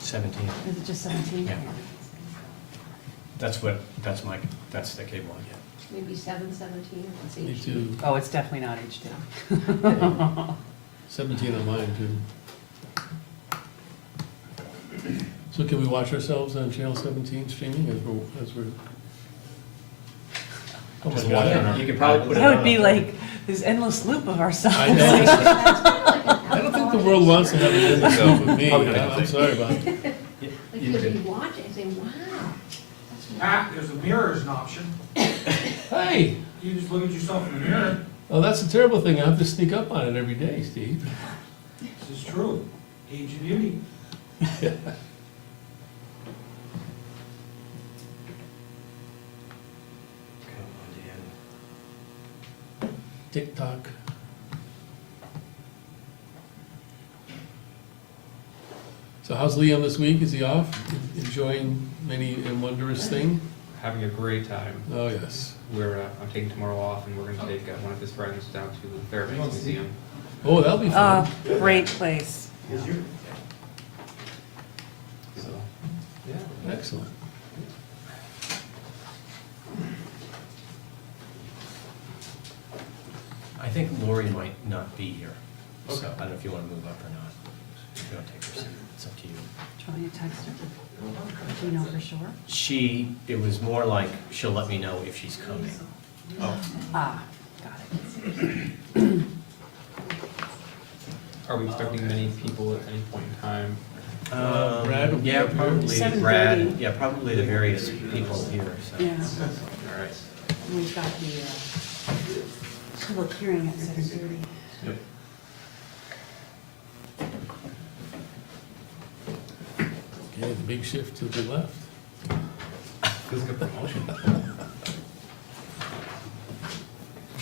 17. Is it just 17? Yeah. That's the cable I get. Maybe 717, let's see. Me too. Oh, it's definitely not HD. 17 on mine too. So can we watch ourselves on channel 17 streaming as we're? Oh my Just watch it. God. You could probably put it That on. would be like this endless loop of ourselves. I know. I don't think the world wants to have an endless loop with me. I'm sorry about it. Like you'll be watching and say, wow. Ah, there's a mirror as an option. Hey, You just look at yourself in the mirror. oh, that's a terrible thing. I have to sneak up on it every day, Steve. This is true. Age of beauty. TikTok. So how's Liam this week? Is he off? Enjoying many and wondrous thing? Having a great time. Oh, yes. I'm taking tomorrow off, and we're going to take one of his friends down to the Fairbanks Museum. Oh, that'll be fun. Great place. So, yeah. Excellent. I think Lori might not be here, so Okay. I don't know if you want to move up or not. If you want to take her seat, it's up to you. Trying to text her. Do you know for sure? It was more like, she'll let me know if she's coming. Oh. Ah, got it. Are we expecting many people at any point in time? Brad will be Yeah, up here. probably 7:30. Brad, yeah, probably the various people here, so. Yeah, All right. we've got the public hearing at 7:30. Yep. Okay, the big shift to the left. Feels like a promotion.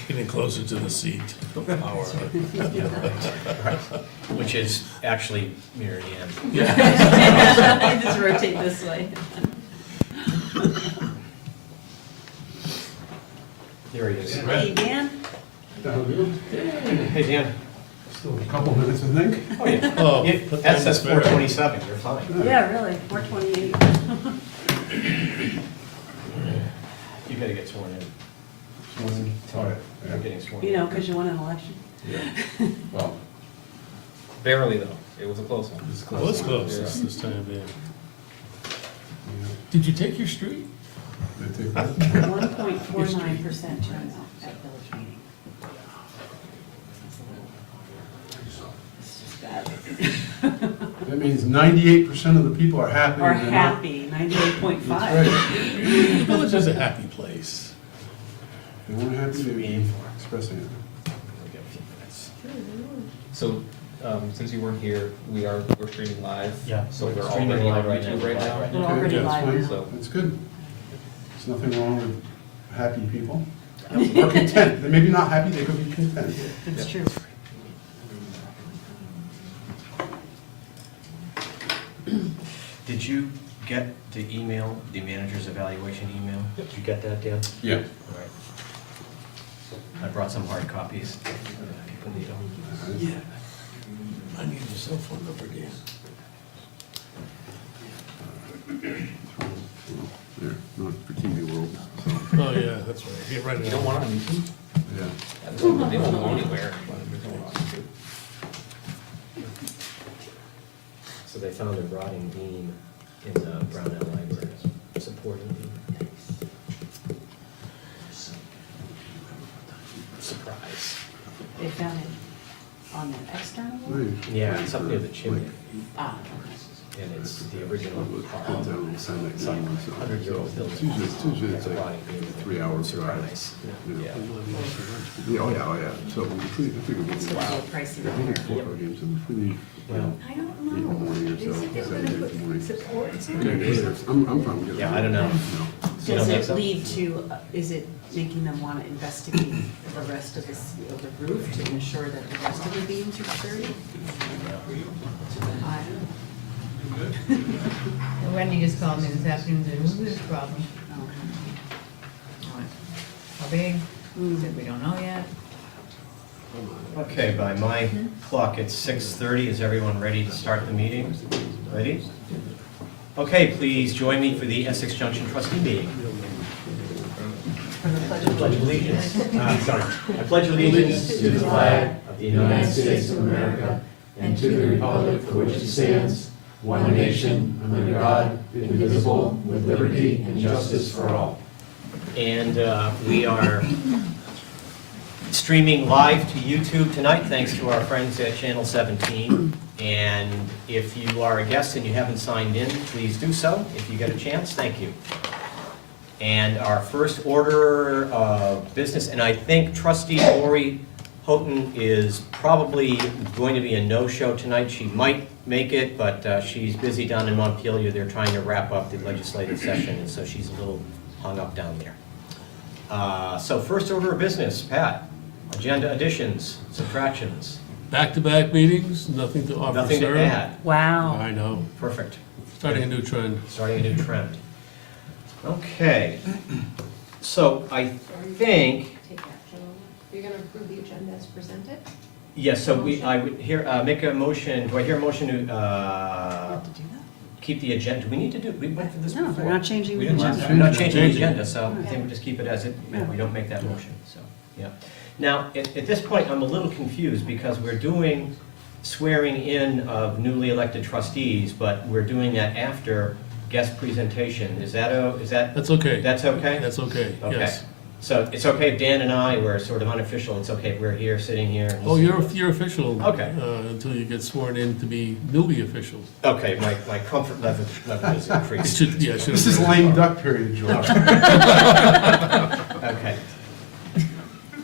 Getting closer to the seat. Yeah, right. Which is actually Mary Ann. I just rotate this way. There he is. Hey, Dan? Hey, Dan. Still a couple minutes, I think. Oh, yeah. Oh, Yeah, put that time says to spare. 4:27, you're fine. Yeah, really, 4:28. You gotta get sworn in. All right. You're getting sworn You in. know, because you won an election. Well, Barely, though. It was a close one. Well, it's close Yeah. this time, yeah. Did you take your street? they take that. 1.49% turnout at village meeting. It's just bad. That means 98% of the people are happy. Are and they're not- happy, 98.5. That's right. The village is a happy place. They weren't happy, they were expressing it. We got a few minutes. So, since you weren't here, we're streaming live. Yeah, So we're we're streaming already on live right YouTube now. right Live now. right We're Okay, already yeah, that's live fine. now. So, That's good. There's nothing wrong with happy people. Or content. They may be not happy, they could be content. It's true. Did you get the email, the manager's evaluation email? Did you get that, Dan? Yeah. All right. I brought some hard copies. People need them. Yeah. I need your cell phone number, Dan. There, not for TV World. Oh, yeah, that's right. Get right you it don't on. want it on YouTube? Yeah. They won't go anywhere. but there's no on YouTube. So they found a rotting beam in the Brownell Library, supporting beam. Surprise. They found it on the external wall? Nice. Yeah, it's up near the chimney, Ah, and it's the original part. Comes out on Sunday. It's like 100-year-old building. Tuesday it's It's a like rotting beam. 3 hours drive. Surprise. Yeah. Yeah. Yeah, oh yeah. So we figured we it's could. a little pricey. I think it's 4 games, so we leave. Well, I don't 8 in the morning or They so, said they were 7 gonna in the morning. put supports in. Okay, I'm fine with it. Yeah, I don't know. No. You don't Does think it so? lead to, is it making them want to investigate the rest of the roof to ensure that the rest of the beams are sturdy? I don't Wendy just called me this afternoon, and said, what's this problem? know. I went, how big? He said, we don't know yet. okay, by my clock, it's 6:30. Is everyone ready to start the meeting? Ready? Okay, please join me for the Essex Junction trustee meeting. I pledge allegiance, sorry. I pledge allegiance to the flag of the United States of America and to the republic for which it stands, one nation, under God, indivisible, with liberty and justice for all. And we are streaming live to YouTube tonight, thanks to our friends at Channel 17. And if you are a guest and you haven't signed in, please do so if you get a chance. Thank you. And our first order of business, and I think trustee Lori Houghton is probably going to be a no-show tonight. She might make it, but she's busy down in Montpelier. They're trying to wrap up the legislative session, and so she's a little hung up down there. So first order of business, Pat, agenda additions, subtractions. Back-to-back meetings, nothing to offer, Nothing sir. to add. Wow. I know, Perfect. starting a new trend. Starting a new trend. Okay. So I think, Take action on it. You're gonna approve the agenda as presented? yes, so I would make a motion, do I hear a motion to Do you have to do that? keep the agenda? Do we need to do, we went through this No, before. we're not changing We the didn't- agenda. We're not changing the Changing. agenda, so I think we just keep it as it, Yeah. we don't make that motion, so, yeah. Now, at this point, I'm a little confused because we're doing swearing in of newly elected trustees, but we're doing that after guest presentation. Is that, That's okay. that's okay? That's okay, Okay. yes. So it's okay if Dan and I were sort of unofficial, it's okay if we're here, sitting here? and Oh, listening? you're official. Okay. Until you get sworn in to be newly official. Okay, my comfort level is It increased. should, yeah, should. This is lame duck period, George. Okay.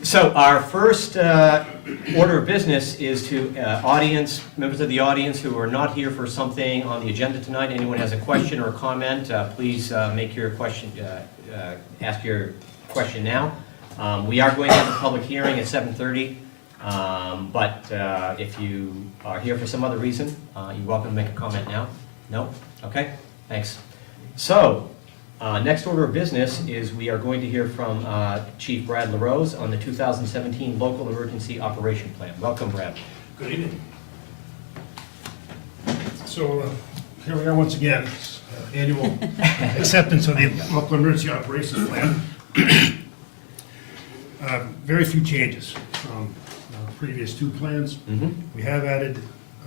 So our first order of business is to members of the audience who are not here for something on the agenda tonight. Anyone has a question or a comment, please make your question, ask your question now. We are going to have a public hearing at 7:30, but if you are here for some other reason, you're welcome to make a comment now. No? Okay, thanks. So, next order of business is we are going to hear from Chief Brad LaRose on the 2017 Local Emergency Operation Plan. Welcome, Brad. Good evening. So here we are once again, annual acceptance of the local emergency operations plan. Very few changes from previous two plans. Mm-hmm. We have added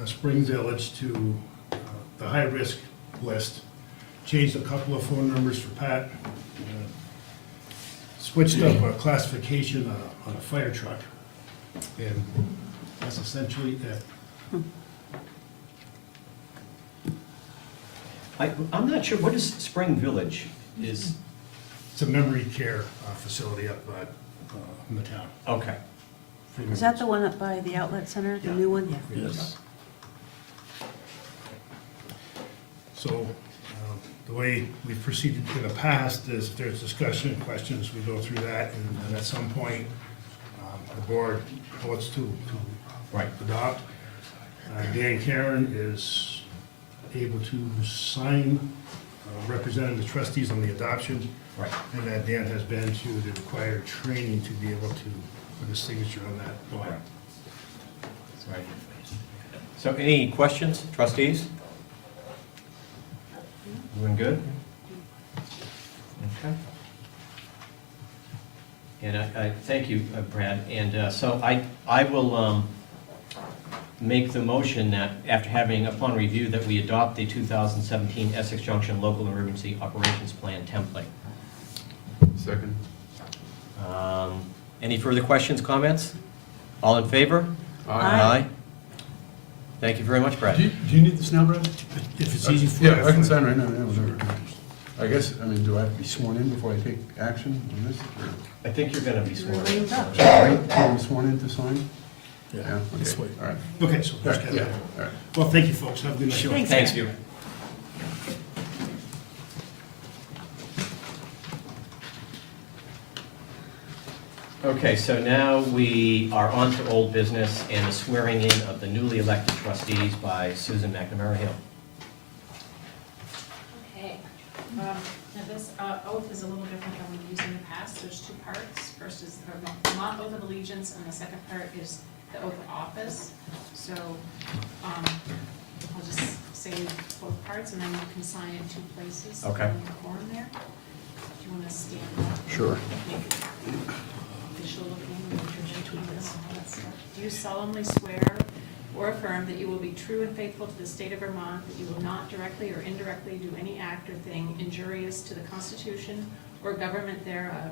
Spring Village to the high-risk list, changed a couple of phone numbers for Pat, switched up a classification on a fire truck, and that's essentially it. I'm not sure, what is Spring Village is? It's a memory care facility up in the town. Okay. Is that the one up by the outlet center, the new one? Yeah. Yes. So, the way we've proceeded in the past is if there's discussion and questions, we go through that, and then at some point, the board votes to Right. adopt. Dan Karen is able to sign, representing the trustees on the adoption, Right. and that Dan has been to the required training to be able to put his signature on that bond. Right. So any questions, trustees? Doing good? Okay. And I thank you, Brad. And so I will make the motion that after having, upon review, that we adopt the 2017 Essex Junction Local Emergency Operations Plan template. Second. Any further questions, comments? All in favor? Aye. Thank you very much, Brad. Do you need this now, Brad? If it's easy for you. Yeah, I can sign right now, yeah, whatever. I guess, I mean, do I have to be sworn in before I take action on this? I think you're gonna be sworn in. Lame duck. Right, I'm sworn in to sign? Yeah, this okay, way. all right. Okay, so All let's right, get yeah, that. all right. Well, thank you, folks. Have a good night. Thanks, Thanks, Brad. you. Okay, so now we are on to old business and the swearing in of the newly elected trustees by Susan McNamara Hill. Okay, now this oath is a little different than we've used in the past. There's two parts. First is the Vermont Oath of Allegiance, and the second part is the oath of office. So, I'll just say both parts, and then you can sign in two places. Okay. In the corner there. Do you want to stand up? Sure. Make it official looking, and between this and all that stuff. Do you solemnly swear or affirm that you will be true and faithful to the state of Vermont, that you will not directly or indirectly do any act or thing injurious to the Constitution or government thereof,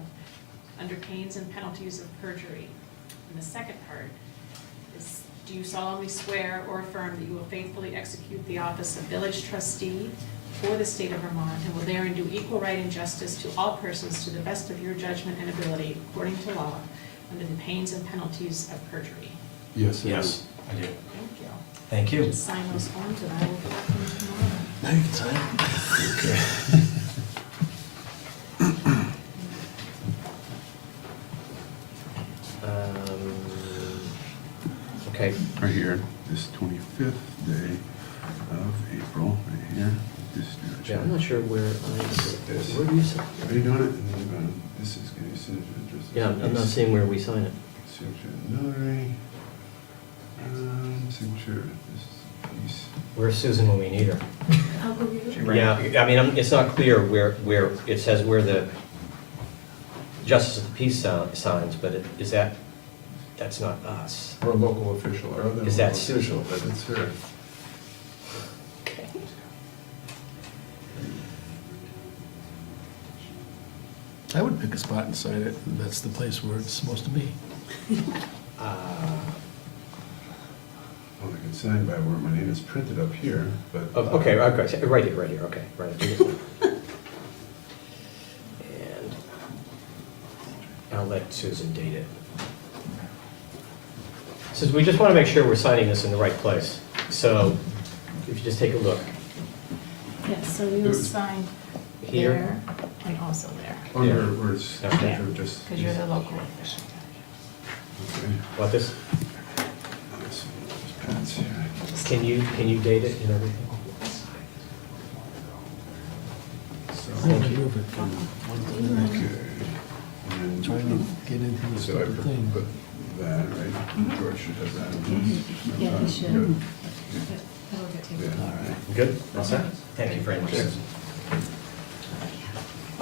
under pains and penalties of perjury? And the second part is, do you solemnly swear or affirm that you will faithfully execute the office of village trustee for the state of Vermont, and will therein do equal right and justice to all persons to the best of your judgment and ability, according to law, under the pains and penalties of perjury? Yes. Yes, I do. Thank you. Thank you. Just sign those forms and I will collect them tomorrow. Now you can sign it. Okay, Right here, this 25th day of April, right here. This yeah, I'm not sure where where do you sign? Are you doing it? And then this is going to signature. Yeah, I'm not seeing where we sign it. Signature notary. Signature. This piece. Where's Susan when we need her? I'll go get it. Yeah, I mean, it's not clear where, it says where the Justice of the Peace signs, but is that's not us. Or a local official. Or other Is that local official, but it's her. Okay. I would pick a spot and sign it, and that's the place where it's supposed to be. Well, I can sign by where my name is printed up here, but. Okay, right here, okay, right. And I'll let Susan date it. So we just want to make sure we're signing this in the right place. So if you just take a look Yes, so we will sign here. there and also there, Under where it's Okay. signature, just. because you're the local official. Okay. What this, This pads here. can you date it and everything? So, Thank you. Move it from one to the next. okay. And Trying to get into the so I stupid thing. put that, right? George should have that. Yeah, he should. Good. That'll get Yeah. taken. All right. Good? All set? Thank you very much.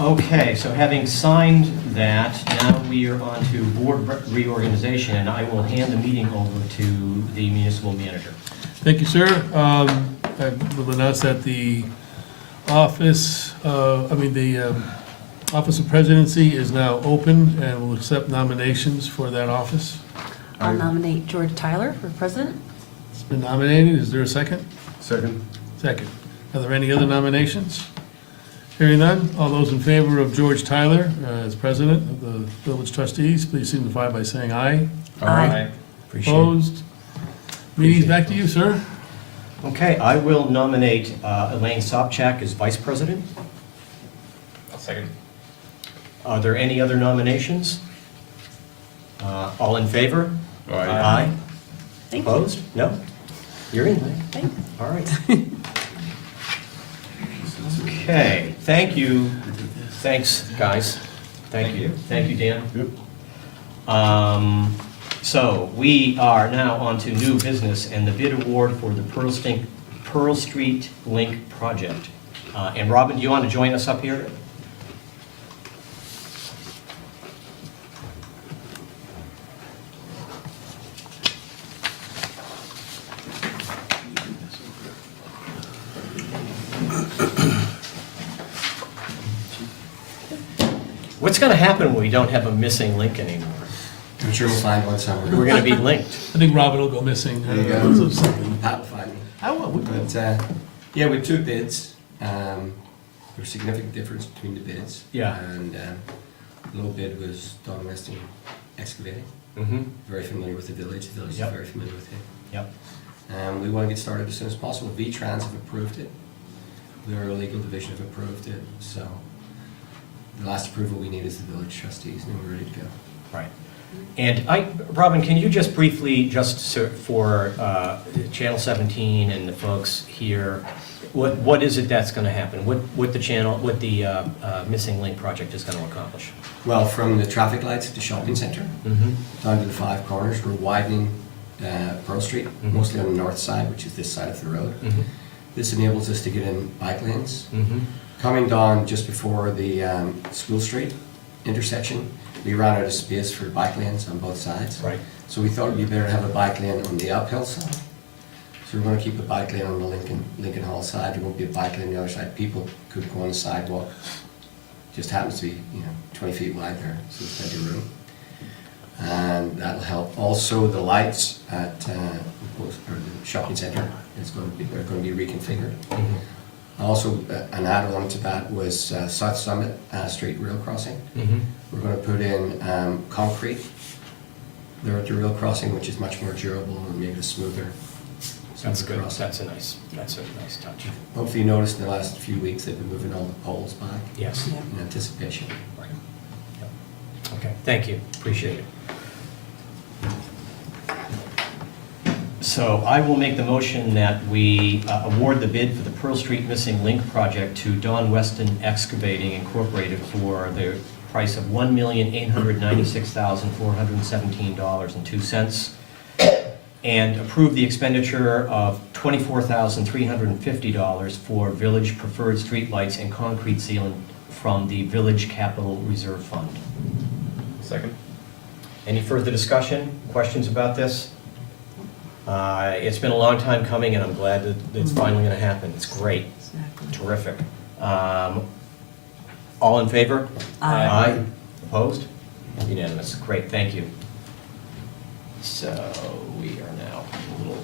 Okay, so having signed that, now we are on to board reorganization, and I will hand the meeting over to the municipal manager. Thank you, sir. I will announce that the office, Office of Presidency is now open and will accept nominations for that office. I'll nominate George Tyler for president. It's been nominated. Is there a second? Second? Second. Are there any other nominations? Hearing none, all those in favor of George Tyler as president of the village trustees, please signify by saying aye. Aye. Appreciate it. Opposed? Meeting's back to you, sir. Okay, I will nominate Elaine Sobchak as vice president. I'll second. Are there any other nominations? All in favor? Aye. Thank you. Opposed? No? You're in, Elaine. Thanks. All right. Okay, thank you. Thanks, guys. Thank you. Thank you, Dan. Yep. So we are now on to new business and the bid award for the Pearl Street Link project. And Robin, do you want to join us up here? What's going to happen when we don't have a missing link anymore? I'm sure we'll find one somewhere. We're going to be linked. I think Robin will go missing. There you go. So something. Pat will find me. I will. But, yeah, with two bids, there's significant difference between the bids. Yeah. And low bid was Don Weston Excavating. Mm-hmm. Very familiar with the village. The village Yep. is very familiar with him. Yep. We want to get started as soon as possible. V-Trans have approved it. Their legal division have approved it. So the last approval we need is the village trustees, and then we're ready to go. Right. And Robin, can you just briefly, for Channel 17 and the folks here, what is it that's going to happen? What the missing link project is going to accomplish? Well, from the traffic lights at the shopping center Mm-hmm. down to the five corners, we're widening Pearl Street, Mhm. mostly on the north side, which is this side of the road. Mm-hmm. This enables us to get in bike lanes. Mm-hmm. Coming down just before the School Street intersection, we ran out of space for bike lanes on both sides. Right. So we thought it'd be better to have a bike lane on the uphill side. So we're gonna keep a bike lane on the Lincoln Hall side. There won't be a bike lane on the other side. People could go on the sidewalk. Just happens to be, 20 feet wide there, so there's plenty of room. And that'll help. Also, the lights at the shopping center are going to be reconfigured. Mm-hmm. Also, an add-on to that was South Summit Street rail crossing. Mm-hmm. We're going to put in concrete there at the rail crossing, which is much more durable and make it smoother. That's good. crossing. That's a nice touch. Hopefully, you noticed in the last few weeks they've been moving all the poles back Yes. Yeah. in anticipation. Right. Yep. Okay, thank you, appreciate it. So I will make the motion that we award the bid for the Pearl Street Missing Link project to Don Weston Excavating Incorporated for the price of $1,896,417.02, and approve the expenditure of $24,350 for village preferred streetlights and concrete sealant from the Village Capital Reserve Fund. Second? Any further discussion, questions about this? It's been a long time coming, and I'm glad that it's finally going to happen. It's great, Exactly. terrific. All in favor? Aye. Opposed? Unanimous. Great, thank you. So we are now a little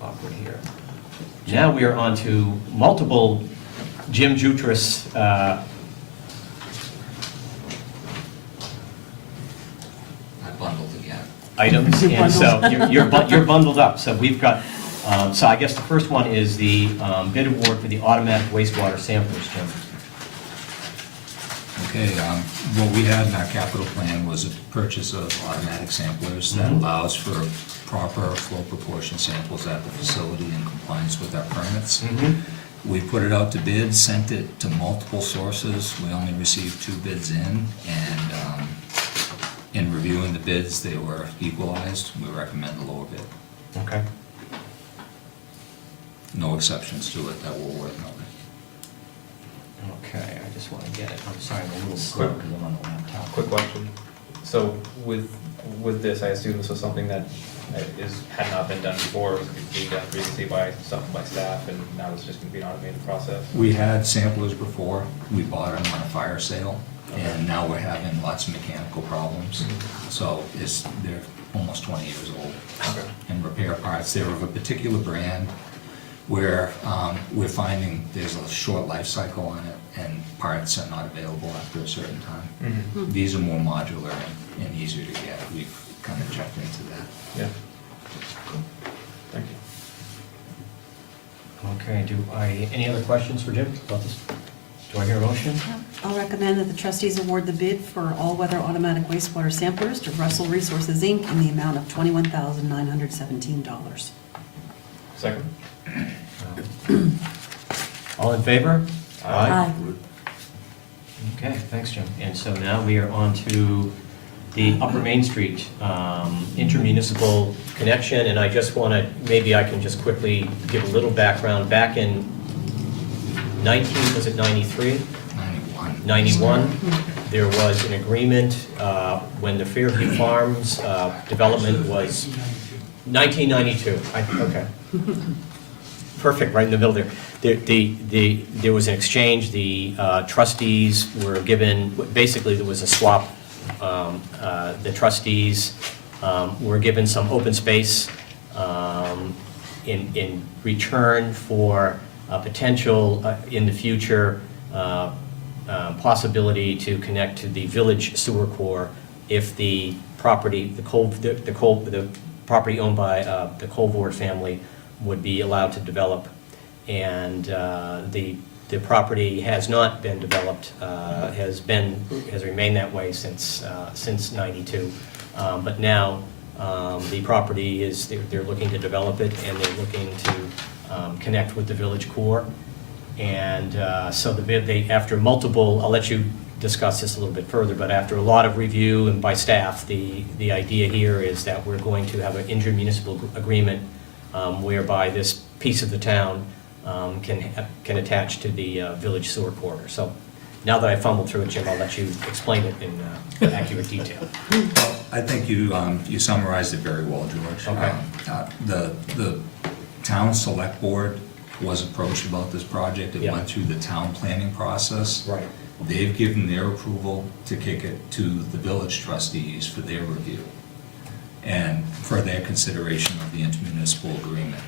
awkward here. Now we are on to multiple Jim Jutras I bundled again. items, You're and so bundled. you're bundled up. So we've got, so I guess the first one is the bid award for the automatic wastewater samplers, Jim. Okay, what we had in our capital plan was a purchase of automatic samplers that allows for proper flow proportion samples at the facility in compliance with our permits. We put it out to bid, sent it to multiple sources. We only received 2 bids in, and in reviewing the bids, they were equalized. We recommend the lower bid. Okay. No exceptions to it that were worth noting. Okay, I just want to get it. I'm sorry, I'm a little slow because I'm on the laptop. Quick question. So with this, I assume this was something that had not been done before, it was being done previously by staff, and now it's just going to be an automated process? We had samplers before. We bought them on a fire sale, and now we're having lots of mechanical problems. So they're almost 20 years old. Okay. And repair parts, they're of a particular brand where we're finding there's a short life cycle on it, and parts are not available after a certain time. These are more modular and easier to get. We've kind of checked into that. Yeah. Cool. Thank you. Okay, any other questions for Jim about this? Do I hear a motion? I'll recommend that the trustees award the bid for all-weather automatic wastewater samplers to Russell Resources, Inc. in the amount of $21,917. Second? All in favor? Aye. Okay, thanks, Jim. And so now we are on to the Upper Main Street intermunicipal connection, and I just want to, maybe I can just quickly give a little background. Back in 93? 91, there was an agreement when the Fairview Farms development was 1992. Okay. Perfect, right in the middle there. There was an exchange. The trustees were given, basically there was a swap. The trustees were given some open space in return for a potential in the future possibility to connect to the village sewer core if the property, the property owned by the Colvord family would be allowed to develop. And the property has not been developed, has remained that way since 92. But now the property is, they're looking to develop it, and they're looking to connect with the village core. And so after multiple, I'll let you discuss this a little bit further, but after a lot of review and by staff, the idea here is that we're going to have an intermunicipal agreement whereby this piece of the town can attach to the village sewer corridor. So now that I fumbled through it, Jim, I'll let you explain it in accurate detail. I think you summarized it very well, George. Okay. The town select board was approached about this project. It Yeah. went through the town planning process. Right. They've given their approval to kick it to the village trustees for their review and for their consideration of the intermunicipal agreement.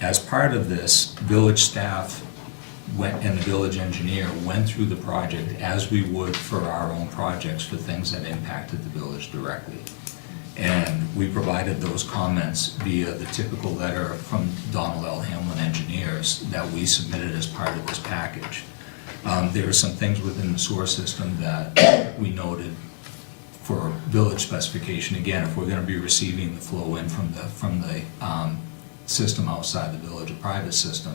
As part of this, village staff and the village engineer went through the project as we would for our own projects for things that impacted the village directly. And we provided those comments via the typical letter from Donald L. Hamlin Engineers that we submitted as part of this package. There are some things within the sewer system that we noted for village specification. Again, if we're gonna be receiving the flow in from the system outside the village, a private system,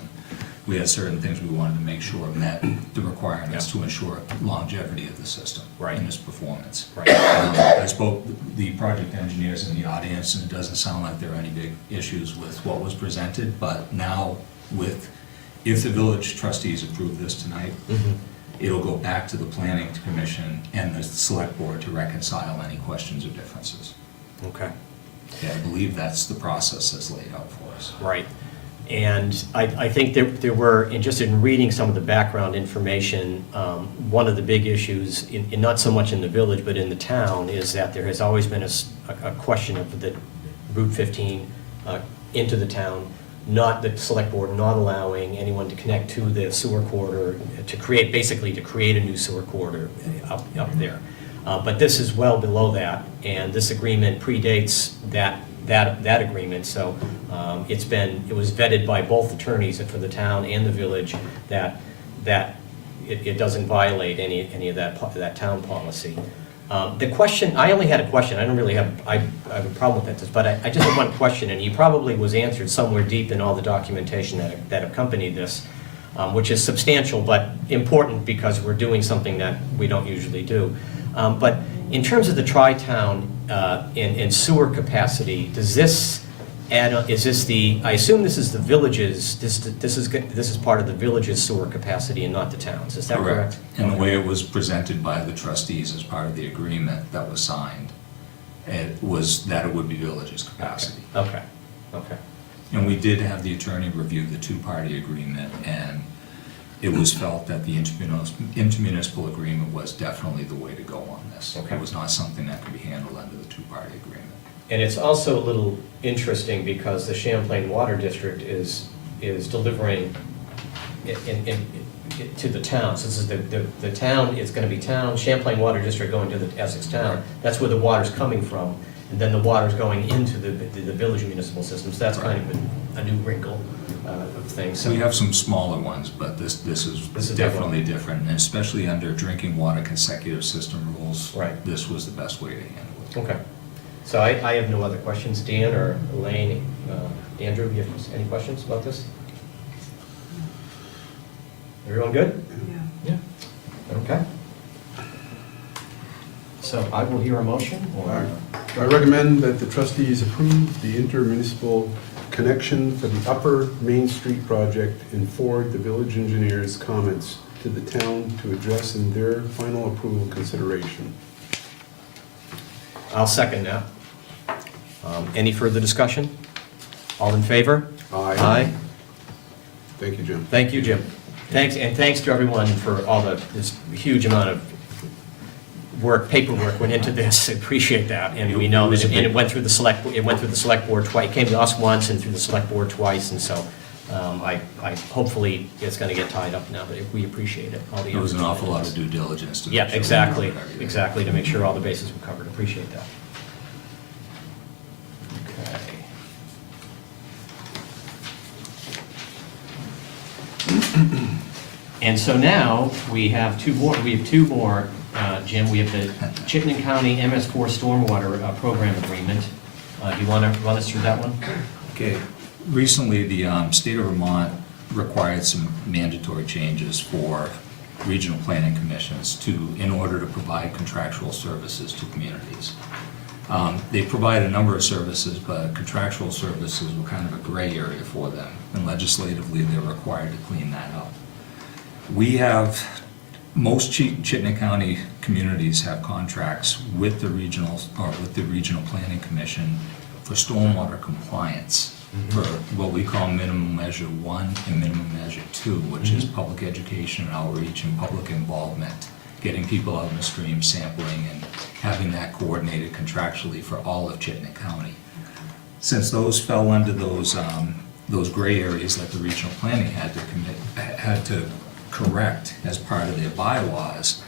we had certain things we wanted to make sure met the requirements to ensure longevity of the system Right. and its performance. Right. I spoke with the project engineers in the audience, and it doesn't sound like there are any big issues with what was presented, but now if the village trustees approve this tonight, it'll go back to the planning commission and the select board to reconcile any questions or differences. Okay. Okay, I believe that's the process that's laid out for us. Right. And I think there were, and just in reading some of the background information, one of the big issues, not so much in the village, but in the town, is that there has always been a question of the Route 15 into the town, not the select board not allowing anyone to connect to the sewer corridor, basically to create a new sewer corridor up there. But this is well below that, and this agreement predates that agreement, so it was vetted by both attorneys for the town and the village that it doesn't violate any of that town policy. The question, I only had a question, I don't really have a problem with this, but I just have one question, and he probably was answered somewhere deep in all the documentation that accompanied this, which is substantial but important because we're doing something that we don't usually do. But in terms of the tri-town in sewer capacity, does this add, I assume this is the village's, this is part of the village's sewer capacity and not the town's, is that correct? And the way it was presented by the trustees as part of the agreement that was signed, it was that it would be village's capacity. Okay. And we did have the attorney review the two-party agreement, and it was felt that the intermunicipal agreement was definitely the way to go on this. Okay. It was not something that could be handled under the two-party agreement. And it's also a little interesting because the Champlain Water District is delivering to the towns. This is the town, it's gonna be town, Champlain Water District going to the Essex town. That's where the water's coming from, and then the water's going into the village municipal system. So that's kind of a new wrinkle of things. So We have some smaller ones, but this is definitely different, and especially under drinking water consecutive system rules. Right. This was the best way to handle it. Okay. So I have no other questions. Dan or Elaine, Andrew, you have any questions about this? Everyone good? Yeah. Okay. So I will hear a motion, or? I recommend that the trustees approve the intermunicipal connection for the Upper Main Street project and forward the village engineer's comments to the town to address in their final approval consideration. I'll second that. Any further discussion? All in favor? Aye. Thank you, Jim. Thank you, Jim. Thanks, and thanks to everyone for all this huge amount of paperwork went into this. I appreciate that, and we know that it went through the select board twice. It came to us once and through the select board twice, and so hopefully it's going to get tied up now. But we appreciate it. All the There was an efforts. awful lot of due diligence to make Yeah, sure we exactly, covered everything. exactly, to make sure all the bases were covered. Appreciate that. Okay. And so now, we have two more, Jim. We have the Chittenden County MS4 Stormwater Program Agreement. Do you want to run us through that one? Okay, recently, the state of Vermont required some mandatory changes for regional planning commissions in order to provide contractual services to communities. They provide a number of services, but contractual services were kind of a gray area for them, and legislatively, they're required to clean that up. We have, most Chittenden County communities have contracts with the regional planning commission for stormwater compliance, for what we call minimum measure 1 and minimum measure 2, which is public education, outreach, and public involvement, getting people out in the stream, sampling, and having that coordinated contractually for all of Chittenden County. Since those fell under those gray areas that the regional planning had to correct as part of their bylaws,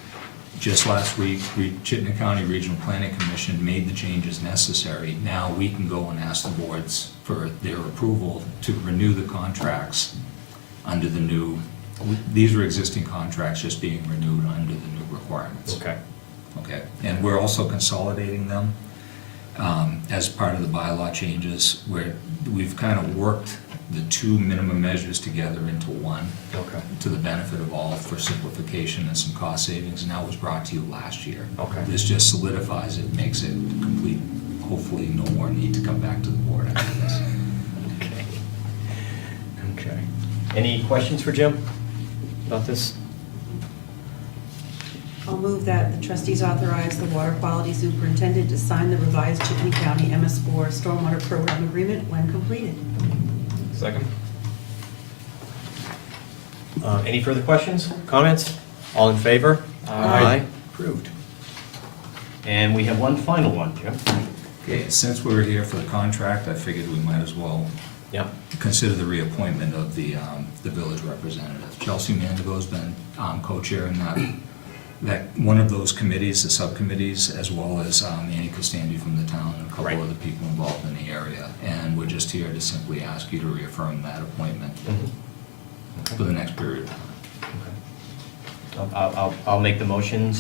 just last week, Chittenden County Regional Planning Commission made the changes necessary. Now we can go and ask the boards for their approval to renew the contracts under the new, these are existing contracts just being renewed under the new requirements. Okay. Okay, and we're also consolidating them as part of the bylaw changes, where we've kind of worked the two minimum measures together into one. Okay. To the benefit of all for simplification and some cost savings, and that was brought to you last year. Okay. This just solidifies it, makes it complete, hopefully no more need to come back to the board after this. Okay. Okay. Any questions for Jim about this? I'll move that the trustees authorize the water quality superintendent to sign the revised Chittenden County MS4 Stormwater Program Agreement when completed. Second? Any further questions, comments? All in favor? Aye. Approved. And we have one final one, Jim. Okay, since we're here for the contract, I figured we might as well Yep. consider the reappointment of the village representative. Chelsea Mandigo's been co-chairing that one of those committees, the subcommittees, as well as Annie Costandy from the town and a couple Right. other people involved in the area. And we're just here to simply ask you to reaffirm that appointment for the next period. I'll make the motion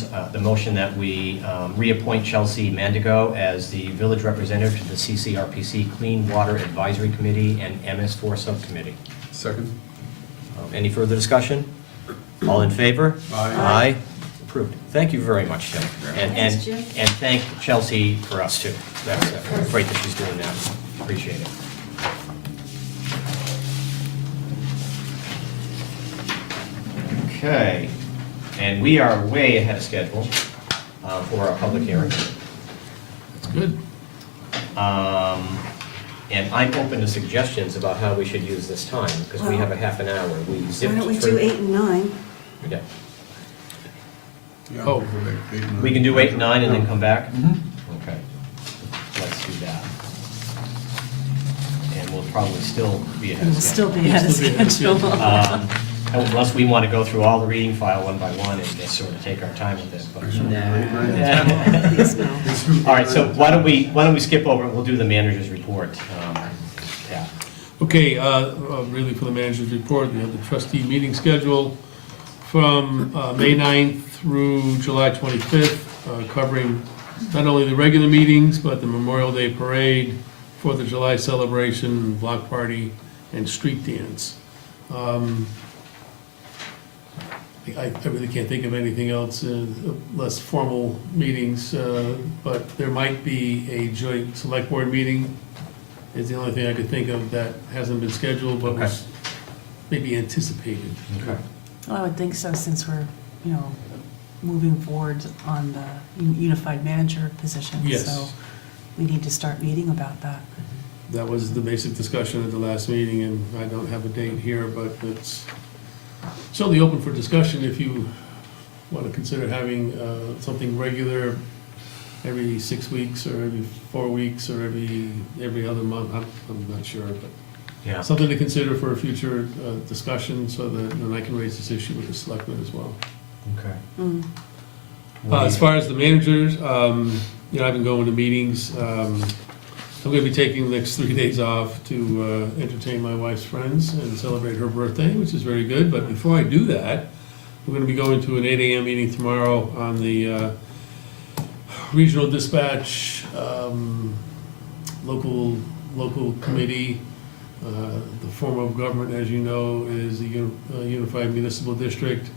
that we reappoint Chelsea Mandigo as the village representative to the CCRPC Clean Water Advisory Committee and MS4 Subcommittee. Second? Any further discussion? All in favor? Aye. Approved. Thank you very much, Jim. And Thanks, Jim. and thank Chelsea for us, too. That's great that she's doing that. Appreciate it. Okay, and we are way ahead of schedule for our public hearing. That's good. And I'm open to suggestions about how we should use this time, because we have a half an hour. We Why zipped don't we through. do 8 and 9? Okay. Oh. We can do 8 and 9 and then come back? Okay. Let's do that. And we'll probably still be ahead We'll of still schedule. be ahead of Still be ahead of schedule. Unless we want to go through all the reading file one by one and just sort of take our time with it. but- Please, no. All right, so why don't we skip over, we'll do the manager's report. Yeah. Okay, really for the manager's report, we have the trustee meeting schedule from May 9th through July 25th, covering not only the regular meetings, but the Memorial Day Parade, 4th of July celebration, block party, and street dance. I really can't think of anything else, less formal meetings, but there might be a joint select board meeting, is the only thing I could think of that hasn't been scheduled, but was maybe anticipated. Okay. Well, I would think so, since we're, moving forward on the unified manager position. Yes. So we need to start meeting about that. That was the basic discussion at the last meeting, and I don't have a date here, but it's certainly open for discussion if you want to consider having something regular every 6 weeks, or every 4 weeks, or every other month. I'm not sure, but Yeah. something to consider for a future discussion, so that then I can raise this issue with the selectmen as well. Okay. Mm. As far as the managers, I've been going to meetings. I'm gonna be taking the next 3 days off to entertain my wife's friends and celebrate her birthday, which is very good. But before I do that, we're gonna be going to an 8 AM meeting tomorrow on the regional dispatch, local committee. The form of government, as you know, is the Unified Municipal District.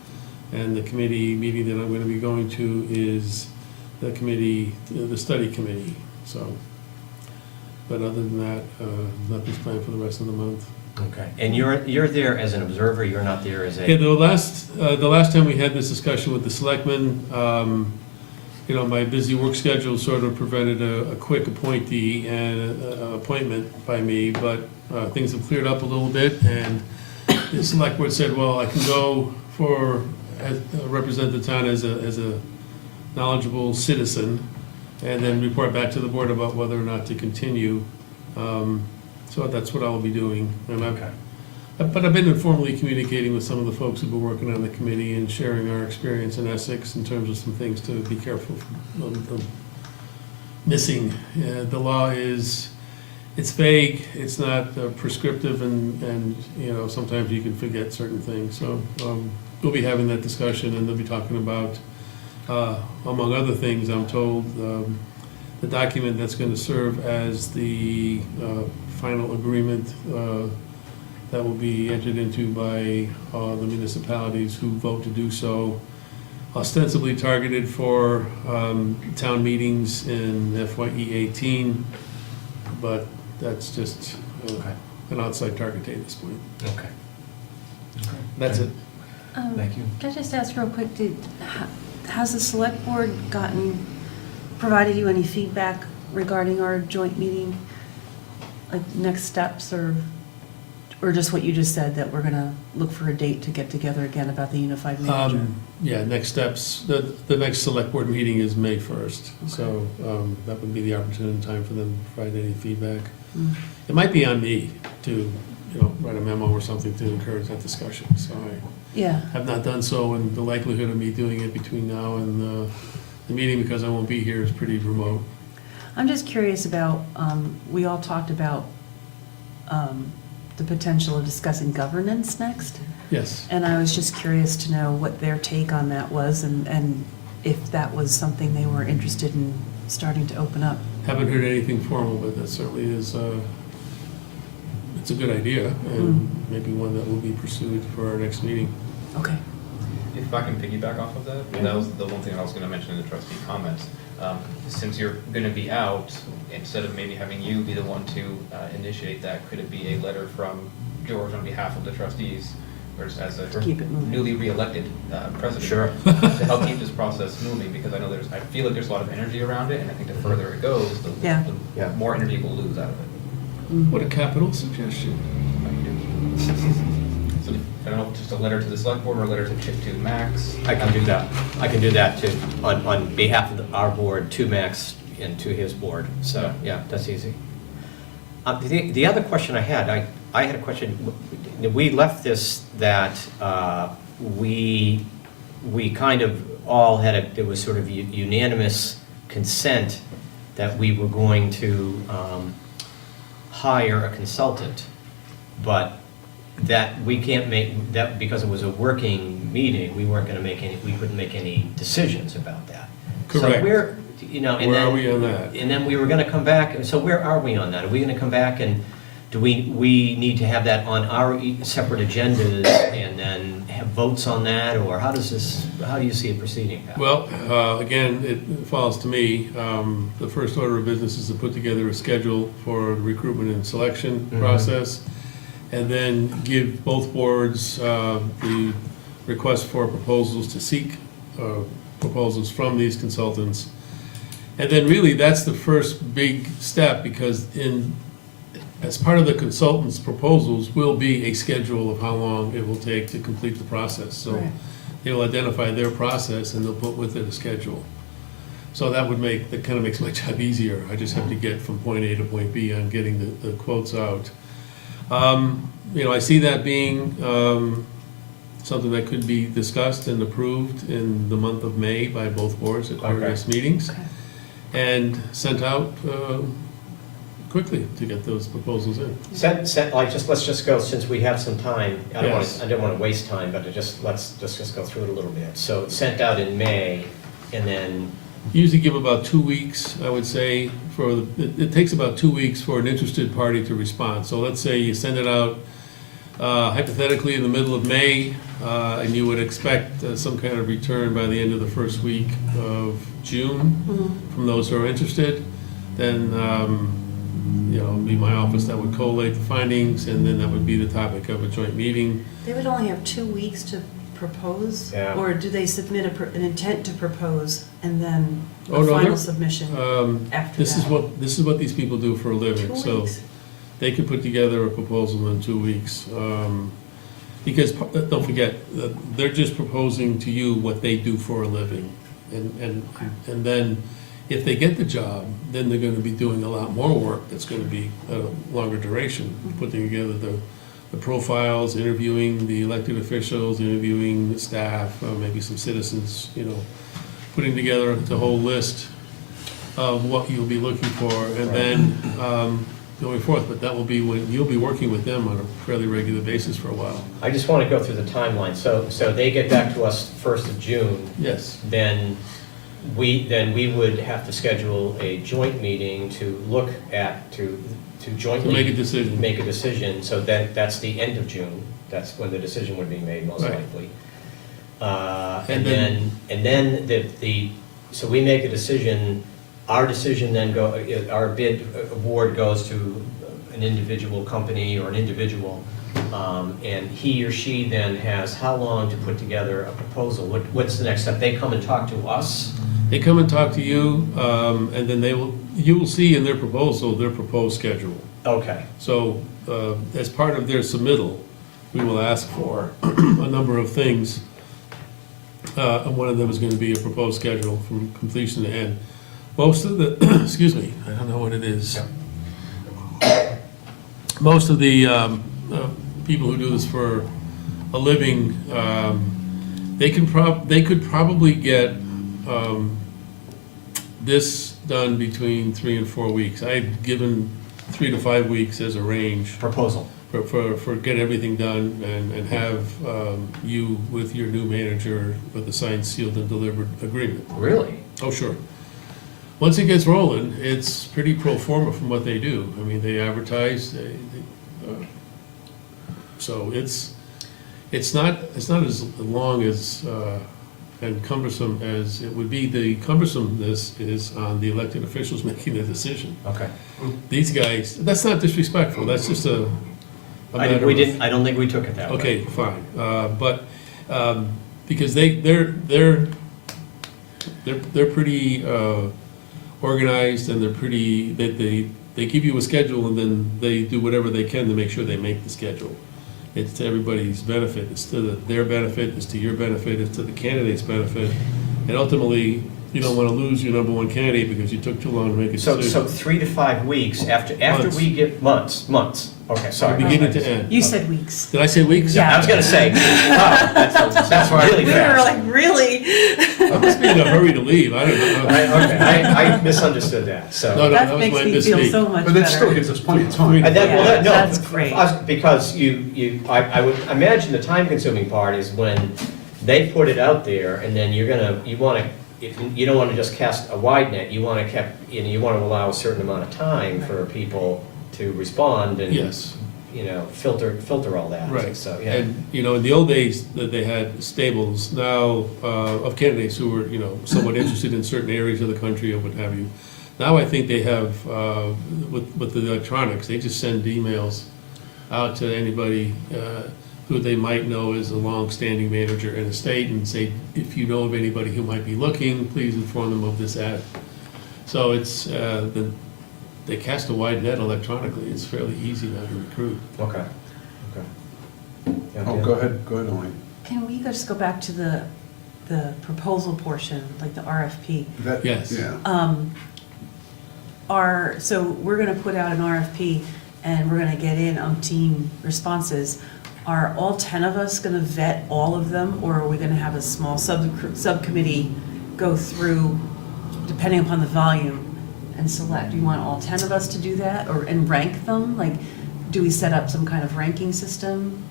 And the committee meeting that I'm gonna be going to is the committee, the study committee. so. But other than that, nothing's planned for the rest of the month. Okay. And you're there as an observer, you're not there as Yeah, a, the last time we had this discussion with the selectmen, you know, my busy work schedule sort of prevented a quick appointee and appointment by me, but things have cleared up a little bit, and the select board said, well, I can go represent the town as a knowledgeable citizen, and then report back to the board about whether or not to continue. So that's what I'll be doing. And but I've been informally communicating with some of the folks who've been working on the committee and sharing our experience in Essex in terms of some things to be careful of missing. The law is, it's vague, it's not prescriptive, and you know, sometimes you can forget certain things. So we'll be having that discussion, and they'll be talking about, among other things, I'm told, the document that's going to serve as the final agreement that will be entered into by the municipalities who vote to do so, ostensibly targeted for town meetings in FYE 18, but that's just an outside target date at this point. okay. That's it. Thank you. Can I just ask real quick, has the select board provided you any feedback regarding our joint meeting? Like next steps, or just what you just said, that we're gonna look for a date to get together again about the unified manager? Yeah, next steps, the next select board meeting is May 1st, so that would be the opportune time for them to provide any feedback. Mm. It might be on me to, you know, write a memo or something to encourage that discussion, so Yeah, I have not done so, and the likelihood of me doing it between now and the meeting, because I won't be here, is pretty remote. I'm just curious about, we all talked about the potential of discussing governance next, Yes. and I was just curious to know what their take on that was, and if that was something they were interested in starting to open up. Haven't heard anything formal, but that certainly is, it's a good idea, and maybe one that will be pursued for our next meeting. Okay. If I can piggyback off of that, that was the one thing I was gonna mention in the trustee comments. Since you're gonna be out, instead of maybe having you be the one to initiate that, could it be a letter from George on behalf of the trustees, or as a Keep it moving. newly re-elected president? Sure. To help keep this process moving, because I know I feel like there's a lot of energy around it, and I think the further it goes, Yeah. the more energy we'll lose out of it. What a capital suggestion. So I don't know, just a letter to the select board or a letter to Max? I can do that. I can do that too, on behalf of our board, to Max and to his board. So, yeah, that's easy. The other question I had a question. We left this that we kind of all had there was sort of unanimous consent that we were going to hire a consultant, but that we can't make, that because it was a working meeting, we couldn't make any decisions about that. Correct. So where, you know, and Where then. are we on that? And then we were gonna come back, and so where are we on that? Are we gonna come back and, do we need to have that on our separate agendas and then have votes on that, or how do you see it proceeding, Pat? Well, again, it falls to me. The first order of business is to put together a schedule for the recruitment and selection process, and then give both boards the request for proposals to seek proposals from these consultants. And then really, that's the first big step, because as part of the consultant's proposals will be a schedule of how long it will take to complete the process. So Right. they'll identify their process and they'll put with it a schedule. So that kind of makes my job easier. I just have to get from point A to point B on getting the quotes out. You know, I see that being something that could be discussed and approved in the month of May by both boards at various meetings, Okay. and sent out quickly to get those proposals in. Let's just go, since we have some time, I Yes. don't wanna waste time, but let's just go through it a little bit. So it's sent out in May, and then, Usually give about 2 weeks, I would say, it takes about 2 weeks for an interested party to respond. So let's say you send it out hypothetically in the middle of May, and you would expect some kind of return by the end of the first week of June from those who are interested. then, you know, it'd be my office that would collate the findings, and then that would be the topic of a joint meeting. They would only have 2 weeks to propose? Yeah. Or do they submit an intent to propose and then Oh, a no, final they're- submission after This is that? what these people do for a living, 2 so weeks? they can put together a proposal in 2 weeks. Because, don't forget, they're just proposing to you what they do for a living. And then, if they get the job, then they're gonna be doing a lot more work that's gonna be a longer duration, putting together the profiles, interviewing the elected officials, interviewing the staff, maybe some citizens, you know, putting together the whole list of what you'll be looking for, and then going forth, but that will be when, you'll be working with them on a fairly regular basis for a while. I just want to go through the timeline. So they get back to us 1st of June, Yes, then we would have to schedule a joint meeting to look at, to to jointly make a decision. make a decision, so that's the end of June. That's when the decision would be made, most Right. likely. And And then so we make a decision, our decision then our bid award goes to an individual company or an individual, and he or she then has how long to put together a proposal? What's the next step? They come and talk to us? They come and talk to you, and then you will see in their proposal, their proposed schedule. Okay, So, as part of their submittal, we will ask for a number of things. And one of them is gonna be a proposed schedule from completion to end. Most of the, excuse me, I don't know what it is. Most of the people who do this for a living, they could probably get this done between 3 and 4 weeks. I've given 3 to 5 weeks as a range proposal. for get everything done and have you with your new manager with a signed, sealed, and delivered agreement. Really? Oh, sure. Once it gets rolling, it's pretty pro forma from what they do. I mean, they advertise, so it's not as long as, and cumbersome as it would be. The cumbersomeness is on the elected officials making the decision. Okay. These guys, that's not disrespectful, that's just a matter of. I don't think we took it that way. Okay, fine, but, because they're pretty, organized, and they're pretty, they give you a schedule, and then they do whatever they can to make sure they make the schedule. It's to everybody's benefit, it's to their benefit, it's to your benefit, it's to the candidate's benefit, and ultimately, you don't wanna lose your number one candidate because you took too long to make a So decision. 3 to 5 weeks after Months. we get months. Okay, sorry. Beginning to end. You said weeks. Did I say weeks? Yeah. I was gonna say, wow, that's really We were fast. like, really? I must be in a hurry to leave, I don't know. I misunderstood that, so. No, That that was makes my me feel misspeak. so much But that still better. gives us plenty of time. And that, well, that, no. That's great. Because I would imagine the time-consuming part is when they put it out there, and then you don't wanna just cast a wide net, you wanna allow a certain amount of time for people to respond and, Yes. filter all that. Right, So, yeah. and, in the old days, that they had stables now, of candidates who were, somewhat interested in certain areas of the country or what have you. Now I think they have, with the electronics, they just send emails out to anybody, who they might know is a long-standing manager in the state, and say, if you know of anybody who might be looking, please inform them of this ad. So it's, they cast a wide net electronically, it's fairly easy now to recruit. Okay. Yeah, Oh, yeah. go ahead, Elaine. Can we just go back to the proposal portion, like the RFP? That- Yes. Yeah. So we're gonna put out an RFP and we're gonna get in umpteen responses. Are all 10 of us gonna vet all of them, or are we gonna have a small subcommittee go through, depending upon the volume, and select? Do you want all 10 of us to do that, and rank them? Like, do we set up some kind of ranking system?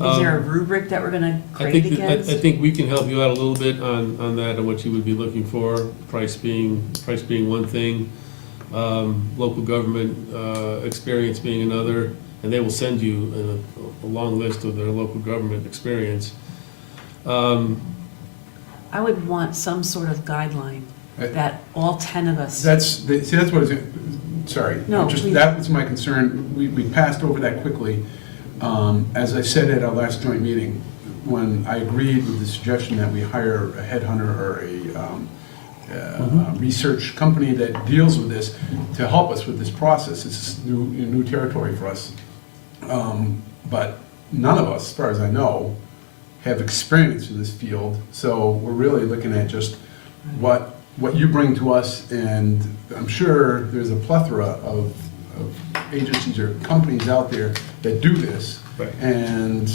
Is there a rubric that we're gonna I grade think, against? I think we can help you out a little bit on that, and what you would be looking for, price being one thing, local government experience being another, and they will send you a long list of their local government experience. I would want some sort of guideline. that all 10 of us. That's what it's, sorry. No, Just please. that was my concern. We passed over that quickly. As I said at our last joint meeting, when I agreed with the suggestion that we hire a headhunter or a research company that deals with this to help us with this process. It's new territory for us. But none of us, as far as I know, have experience in this field. So we're really looking at just what you bring to us, and I'm sure there's a plethora of agencies or companies out there that do this. Right. And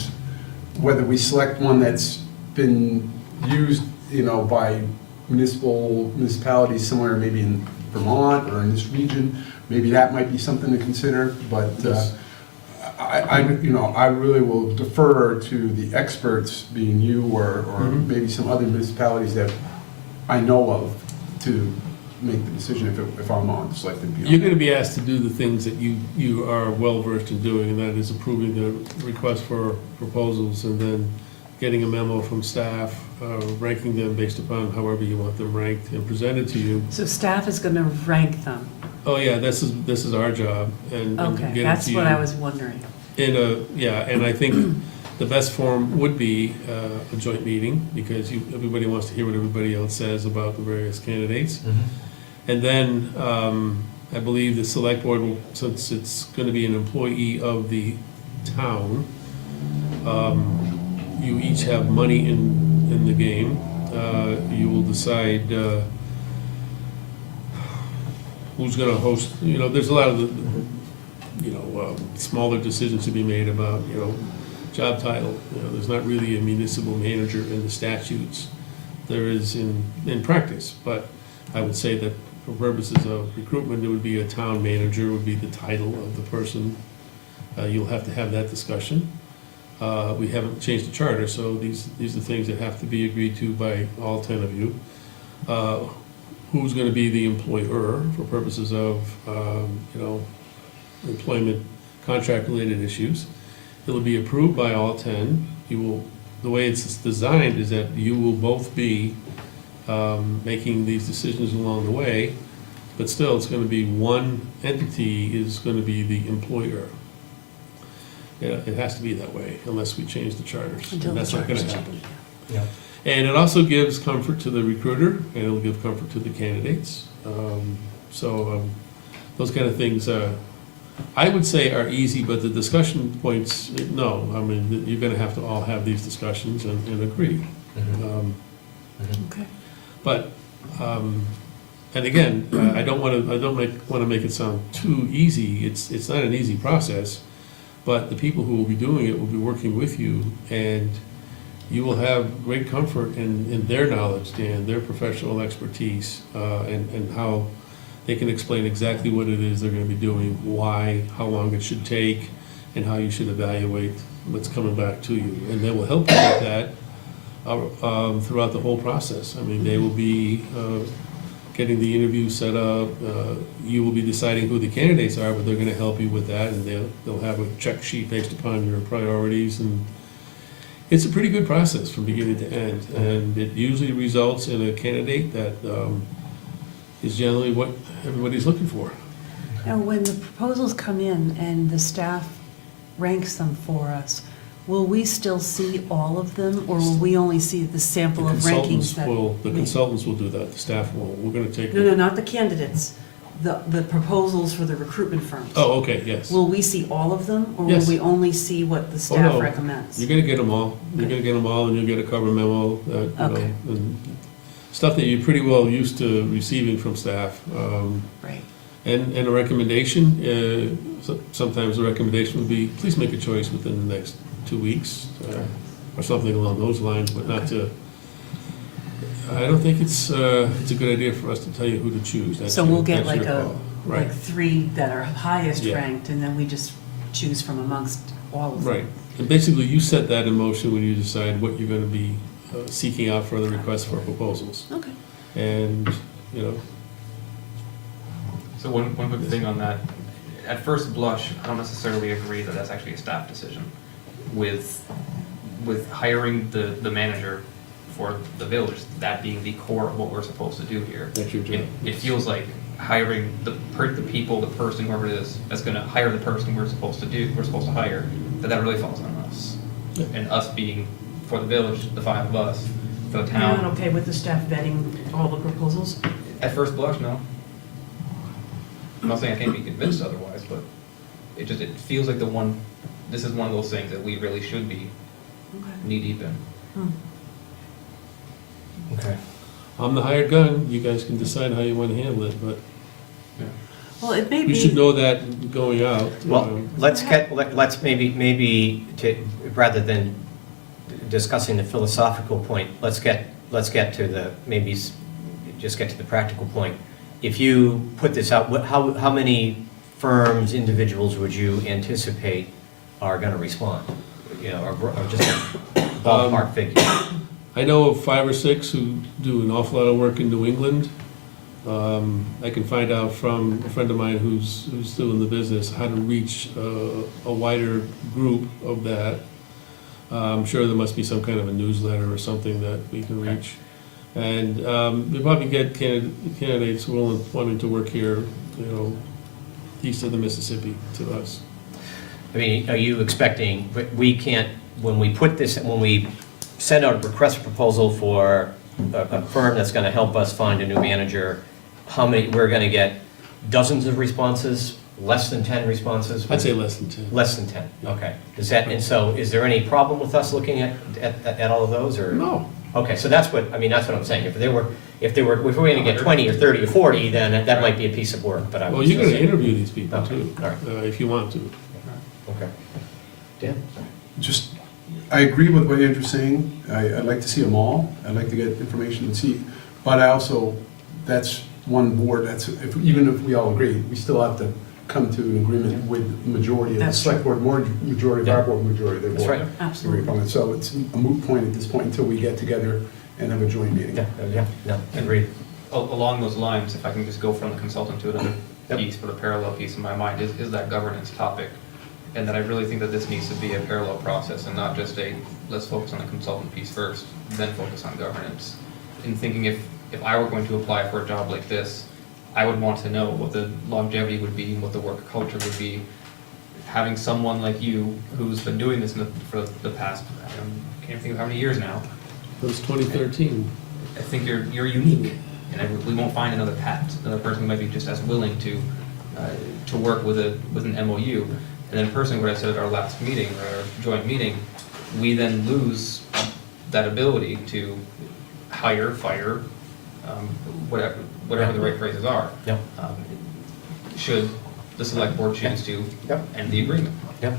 whether we select one that's been used, by municipalities somewhere, maybe in Vermont or in this region, maybe that might be something to consider. But Yes. I really will defer to the experts, being you or maybe some other municipalities that I know of, to make the decision if I'm on selected beyond. You're gonna be asked to do the things that you are well-versed in doing, and that is approving the request for proposals, and then getting a memo from staff, ranking them based upon however you want them ranked and presented to you. So staff is going to rank them. Oh, yeah, this is our job, and get Okay, it that's to what you I was wondering. and I think the best form would be a joint meeting, because everybody wants to hear what everybody else says about the various candidates. And then, I believe the select board will, since it's gonna be an employee of the town, you each have money in the game. You will decide who's gonna host, there's a lot of smaller decisions to be made about, job title. There's not really a municipal manager in the statutes. There is in practice, but I would say that for purposes of recruitment, it would be a town manager would be the title of the person. You'll have to have that discussion. We haven't changed the charter, so these are things that have to be agreed to by all 10 of you. Who's gonna be the employer for purposes of, employment, contract-related issues. It'll be approved by all 10. The way it's designed is that you will both be making these decisions along the way, but still, it's gonna be one entity is gonna be the employer. Yeah, it has to be that way, unless we change the charters, Until and the that's not gonna charters happen. change. And it also gives comfort to the recruiter, and it'll give comfort to the candidates. Those kind of things, I would say are easy, but the discussion points, no. I mean, you're gonna have to all have these discussions and agree. Okay. But, and again, I don't wanna make it sound too easy. It's not an easy process, but the people who will be doing it will be working with you, and you will have great comfort in their knowledge and their professional expertise, and how they can explain exactly what it is they're gonna be doing, why, how long it should take, and how you should evaluate what's coming back to you. And they will help you with that throughout the whole process. I mean, they will be getting the interview set up, you will be deciding who the candidates are, but they're gonna help you with that, and they'll have a check sheet based upon your priorities, and it's a pretty good process from beginning to end, and it usually results in a candidate that is generally what everybody's looking for. Now, when the proposals come in and the staff ranks them for us, will we still see all of them, or will we only see the sample of rankings that? The consultants will do that, the staff won't. We're gonna take. No, not the candidates, the proposals for the recruitment firms. Oh, okay, yes. Will we see all of them, or will Yes. we only see what the Oh, staff no. recommends? You're gonna get them all. You're gonna get them all, and you'll get a cover memo, Okay. and stuff that you're pretty well used to receiving from staff. Right. And a recommendation, sometimes the recommendation would be, please make a choice within the next 2 weeks, or something along those lines, but not to, I don't think it's a good idea for us to tell you who to choose. So we'll get that's your like call. Right, 3 that are highest Yeah. ranked, and then we just choose from amongst all of them. right. And basically, you set that in motion when you decide what you're gonna be seeking out for the request for proposals. Okay. And, So one quick thing on that. At first blush, I don't necessarily agree that that's actually a staff decision. With hiring the manager for the village, that being the core of what we're supposed to do here. That's your job. It feels like hiring the people, the person, whoever it is, that's gonna hire the person we're supposed to hire, that really falls on us. Yeah. And us being, for the village, the 5 of us, for the You're not town, okay with the staff vetting all the proposals? at first blush, no. I'm not saying I can't be convinced otherwise, but it feels like this is one of those things that we really should be Okay. knee-deep in. Hmm. Okay. I'm the hired gun, you guys can decide how you want to handle it, but Well, it may you be. should know that going out. Well, let's maybe rather than discussing the philosophical point, let's get to the, just get to the practical point. If you put this out, how many firms, individuals would you anticipate are gonna respond? You know, or just a ballpark figure? I know of 5 or 6 who do an awful lot of work in New England. I can find out from a friend of mine who's still in the business how to reach a wider group of that. I'm sure there must be some kind of a newsletter or something that we can reach. And we probably get candidates wanting to work here, you know, east of the Mississippi to us. I mean, are you expecting, we can't, when we send out a request for proposal for a firm that's gonna help us find a new manager, how many, we're gonna get dozens of responses, less than 10 responses? I'd say less than 10. Less than 10, okay. And so, is there any problem with us looking at all of those, or? No. Okay, so that's what I'm saying. If we're gonna get 20 or 30 or 40, then that might be a piece of work, but I was. Well, you're just gonna saying- interview these people Okay, too, all right. if you want to. Okay. Dan? Just, I agree with what Andrew's saying. I'd like to see them all. I'd like to get information and see, but I also, that's one board, even if we all agree, we still have to come to an agreement with the majority of the That's select board, majority of our board, majority of their board. That's right. Agree upon it. So it's a moot point at this point until we get together and have a joint meeting. No, agreed. Along those lines, if I can just go from the consultant to another Yep. piece, but a parallel piece in my mind is that governance topic. And that I really think that this needs to be a parallel process and not just let's focus on the consultant piece first, then focus on governance. In thinking if I were going to apply for a job like this, I would want to know what the longevity would be and what the work culture would be. Having someone like you who's been doing this for the past, I can't think of how many years now, It was 2013. I think you're unique, and we won't find another Pat, another person who might be just as willing to work with an MOU. And then personally, what I said at our last meeting, or our joint meeting, we then lose that ability to hire, fire, whatever the right phrases are. Yep. Should the select board choose to Yep. end the agreement. Yep.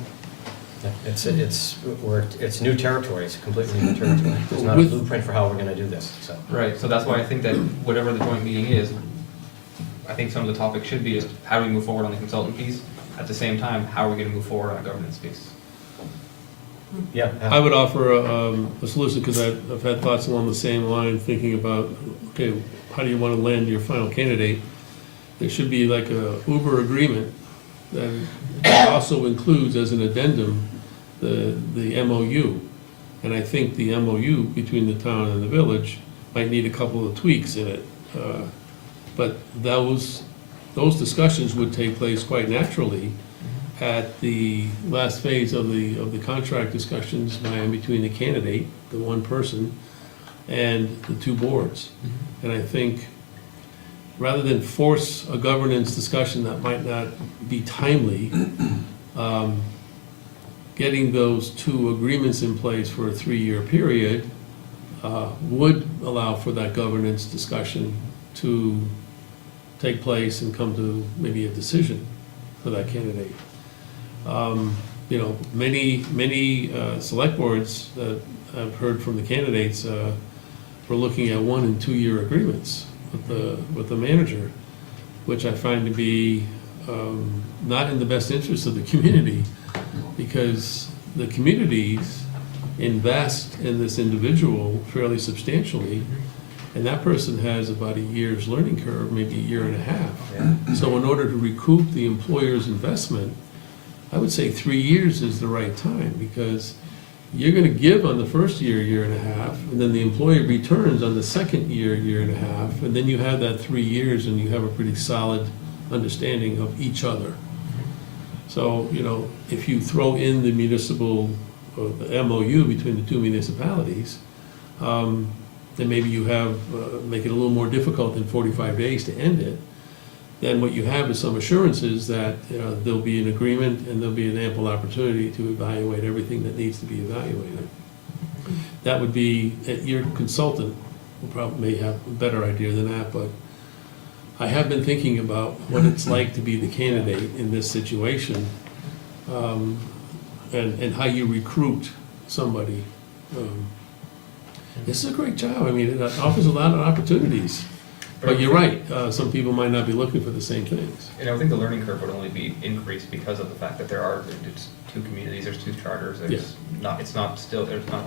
It's new territory, it's completely new territory. There's not a With- blueprint for how we're gonna do this, so. Right, so that's why I think that whatever the joint meeting is, I think some of the topics should be is how do we move forward on the consultant piece? At the same time, how are we gonna move forward on a governance piece? Yeah. I would offer a solution, because I've had thoughts along the same line, thinking about, okay, how do you want to land your final candidate? There should be like a Uber agreement that also includes as an addendum the MOU. And I think the MOU between the town and the village might need a couple of tweaks in it. But those discussions would take place quite naturally at the last phase of the contract discussions between the candidate, the one person, and the 2 boards. And I think, rather than force a governance discussion that might not be timely, getting those 2 agreements in place for a 3-year period would allow for that governance discussion to take place and come to maybe a decision for that candidate. You know, many select boards that I've heard from the candidates were looking at 1- and 2-year agreements with the manager, which I find to be not in the best interest of the community, because the communities invest in this individual fairly substantially, and that person has about a year's learning curve, maybe a year and a half. So in order to recoup the employer's investment, I would say 3 years is the right time, because you're gonna give on the first year, year and a half, and then the employee returns on the second year, year and a half, and then you have that 3 years and you have a pretty solid understanding of each other. So, you know, if you throw in the municipal, or the MOU between the two municipalities, then maybe you have, make it a little more difficult in 45 days to end it. Then what you have is some assurances that, you know, there'll be an agreement and there'll be an ample opportunity to evaluate everything that needs to be evaluated. That would be, your consultant will probably may have a better idea than that, but I have been thinking about what it's like to be the candidate in this situation, and how you recruit somebody. This is a great job. I mean, it offers a lot of opportunities. But you're right, some people might not be looking for the same things. And I think the learning curve would only be increased because of the fact that it's two communities, there's two charters, there's not, it's not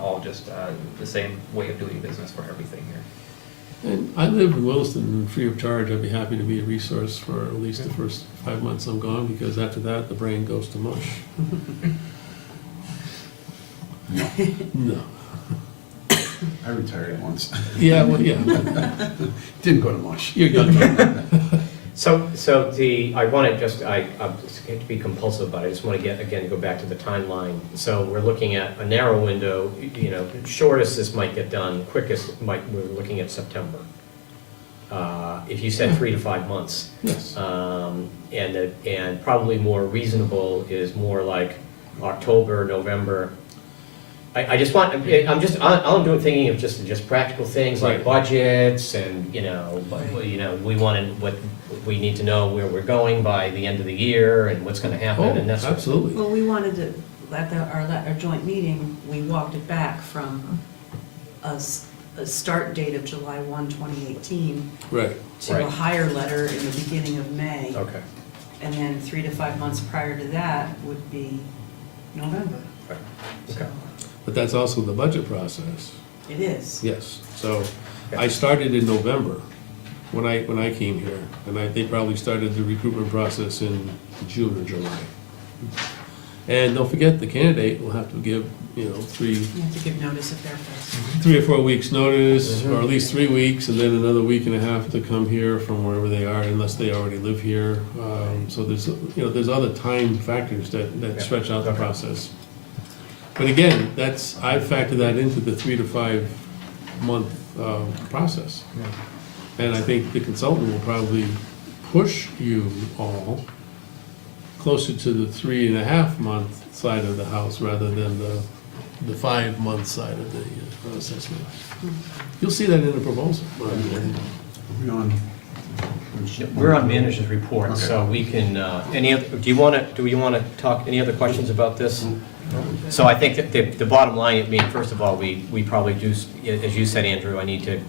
all just the same way of doing business for everything here. And I live in Williston, free of charge. I'd be happy to be a resource for at least the first 5 months I'm gone, because after that, the brain goes to mush. No. I retired once. Yeah, well, yeah. Didn't go to mush. You're done. So I want to just, I hate to be compulsive, but I just want to go back to the timeline. So we're looking at a narrow window, you know, shortest this might get done, quickest we're looking at September. If you said 3 to 5 months. Yes. And probably more reasonable is more like October, November. I just want, all I'm doing, thinking of just practical things like budgets and, you know, what we need to know where we're going by the end of the year and what's gonna happen and that's. Absolutely. Well, we wanted to, at our joint meeting, we walked it back from a start date of July 1, 2018 Right. to a hire letter in the beginning of May. Okay. And then 3 to 5 months prior to that would be November. Okay. But that's also the budget process. It is. Yes. So I started in November when I came here, and they probably started the recruitment process in June or July. And don't forget, the candidate will have to give, you know, You have to give notice of their first. 3 or 4 weeks notice, or at least 3 weeks, and then another week and a half to come here from wherever they are, unless they already live here. So there's other time factors that stretch out the process. But again, I've factored that into the 3 to 5 month process. And I think the consultant will probably push you all closer to the 3.5 month side of the house rather than the 5 month side of the assessment. You'll see that in the proposal. We're on manager's report, so we can, do we want to talk, any other questions about this? So I think that the bottom line, I mean, first of all, we probably do, as you said, Andrew, I need to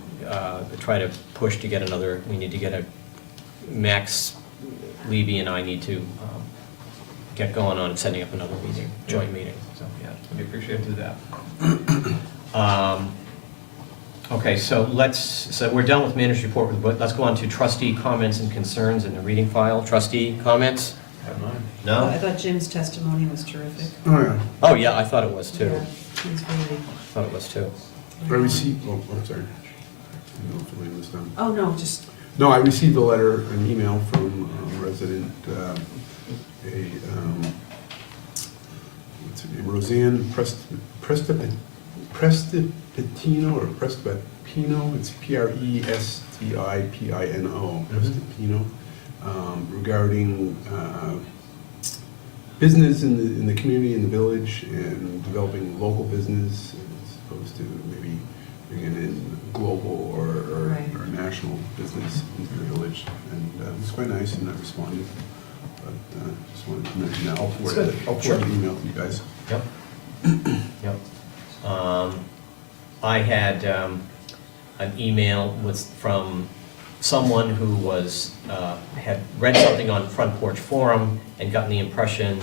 try to push to get we need to get a, Max, Levy and I need to get going on setting up another meeting, joint meeting, so, yeah, we appreciate do that. Okay, so we're done with manager's report, but let's go on to trustee comments and concerns in the reading file. Trustee comments? Have mine. No? I thought Jim's testimony was terrific. Oh, yeah. Oh, yeah, I thought it was too. Yeah, he's really. I thought it was too. I received, I'm sorry. I don't know if I'm laying this down. Oh, no, just, No, I received a letter, an email from a resident, what's her name, Roseanne Prestipino, or Prestipino, it's Prestipino, Prestipino, regarding business in the community, in the village, and developing local business as opposed to maybe bringing in global or national business into the village. And it was quite nice, and I responded. But just wanted to mention that. I'll forward the email to you guys. Yep. Yep. I had an email from someone who had read something on Front Porch Forum and gotten the impression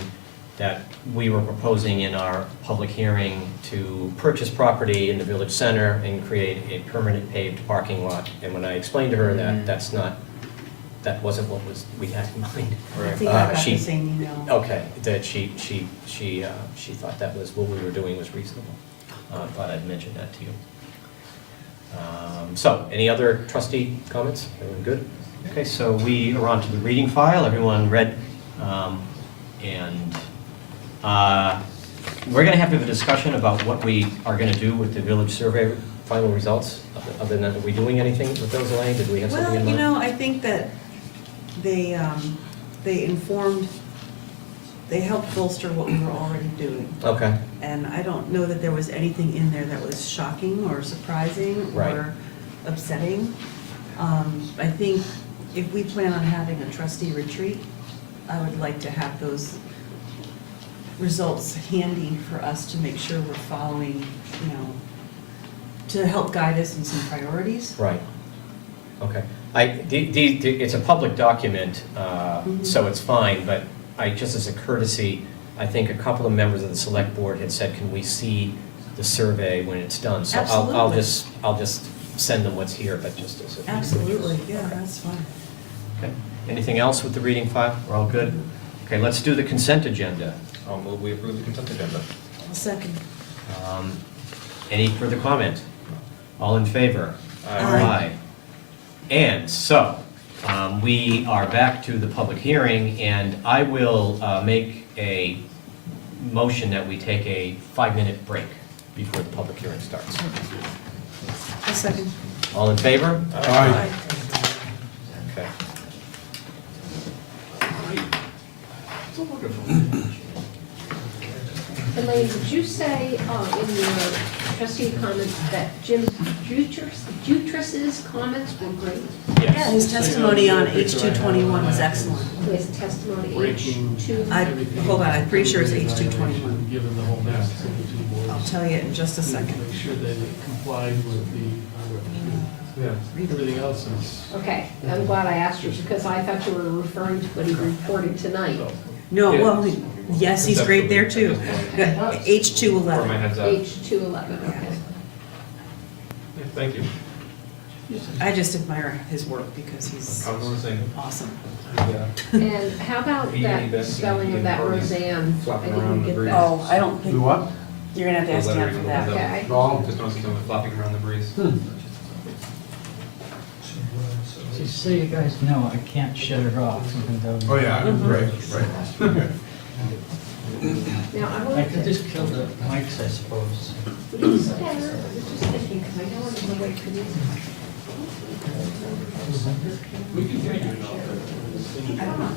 that we were proposing in our public hearing to purchase property in the village center and create a permanent paved parking lot. And when I explained to her that that wasn't what we had in mind. I think I got the same email. Okay, that she thought that was what we were doing was reasonable. Thought I'd mention that to you. So, any other trustee comments? Everyone good? Okay, so we are on to the reading file. Everyone read, and we're going to have to have a discussion about what we are going to do with the village survey final results. Other than that, are we doing anything with those, Elaine? Did we have something in Well, mind? I think that they informed, they helped bolster what we were already doing. Okay, And I don't know that there was anything in there that was shocking or surprising Right. or upsetting. I think if we plan on having a trustee retreat, I would like to have those results handy for us to make sure we're following, to help guide us in some priorities. right. Okay. It's a public document, so it's fine, but just as a courtesy, I think a couple of members of the select board had said, can we see the survey when it's done? So I'll Absolutely. just send them what's here, but just as a. Absolutely, yeah, that's fine. Okay. Anything else with the reading file? We're all good? Okay, let's do the consent agenda. I'll move we approve the consent agenda. I'll second. Any further comment? All in favor? Aye. And so, we are back to the public hearing, and I will make a motion that we take a 5-minute break before the public hearing starts. I'll second. All in favor? Aye. Okay. Elaine, did you say in your trustee comments that Jim Jutris's comments were great? Yeah, his testimony on H221 was excellent. His testimony Breaking H2. Hold on, I'm pretty sure it's H221. Given the whole map to the two boards. I'll tell you in just a second. Make sure that it complied with everything else is. Okay, I'm glad I asked you because I thought you were referring to what he reported tonight. No, well, yes, he's great there too. Where my H211. head's at. H211, okay. Thank you. I just admire his work because he's I was gonna say, awesome. And how about Be any that best spelling of that parties Roseanne? I flopping didn't around the get breeze. that. Oh, I don't think, Do what? you're gonna have to ask Dan for that. Okay. Just don't see someone flopping around the breeze. Just so you guys know, I can't shut it off even though. Oh, yeah, right. Now, I I wanted could to, just kill the mics, I suppose. would you say, I was just thinking, because I know I'm going to wait for these. I don't know.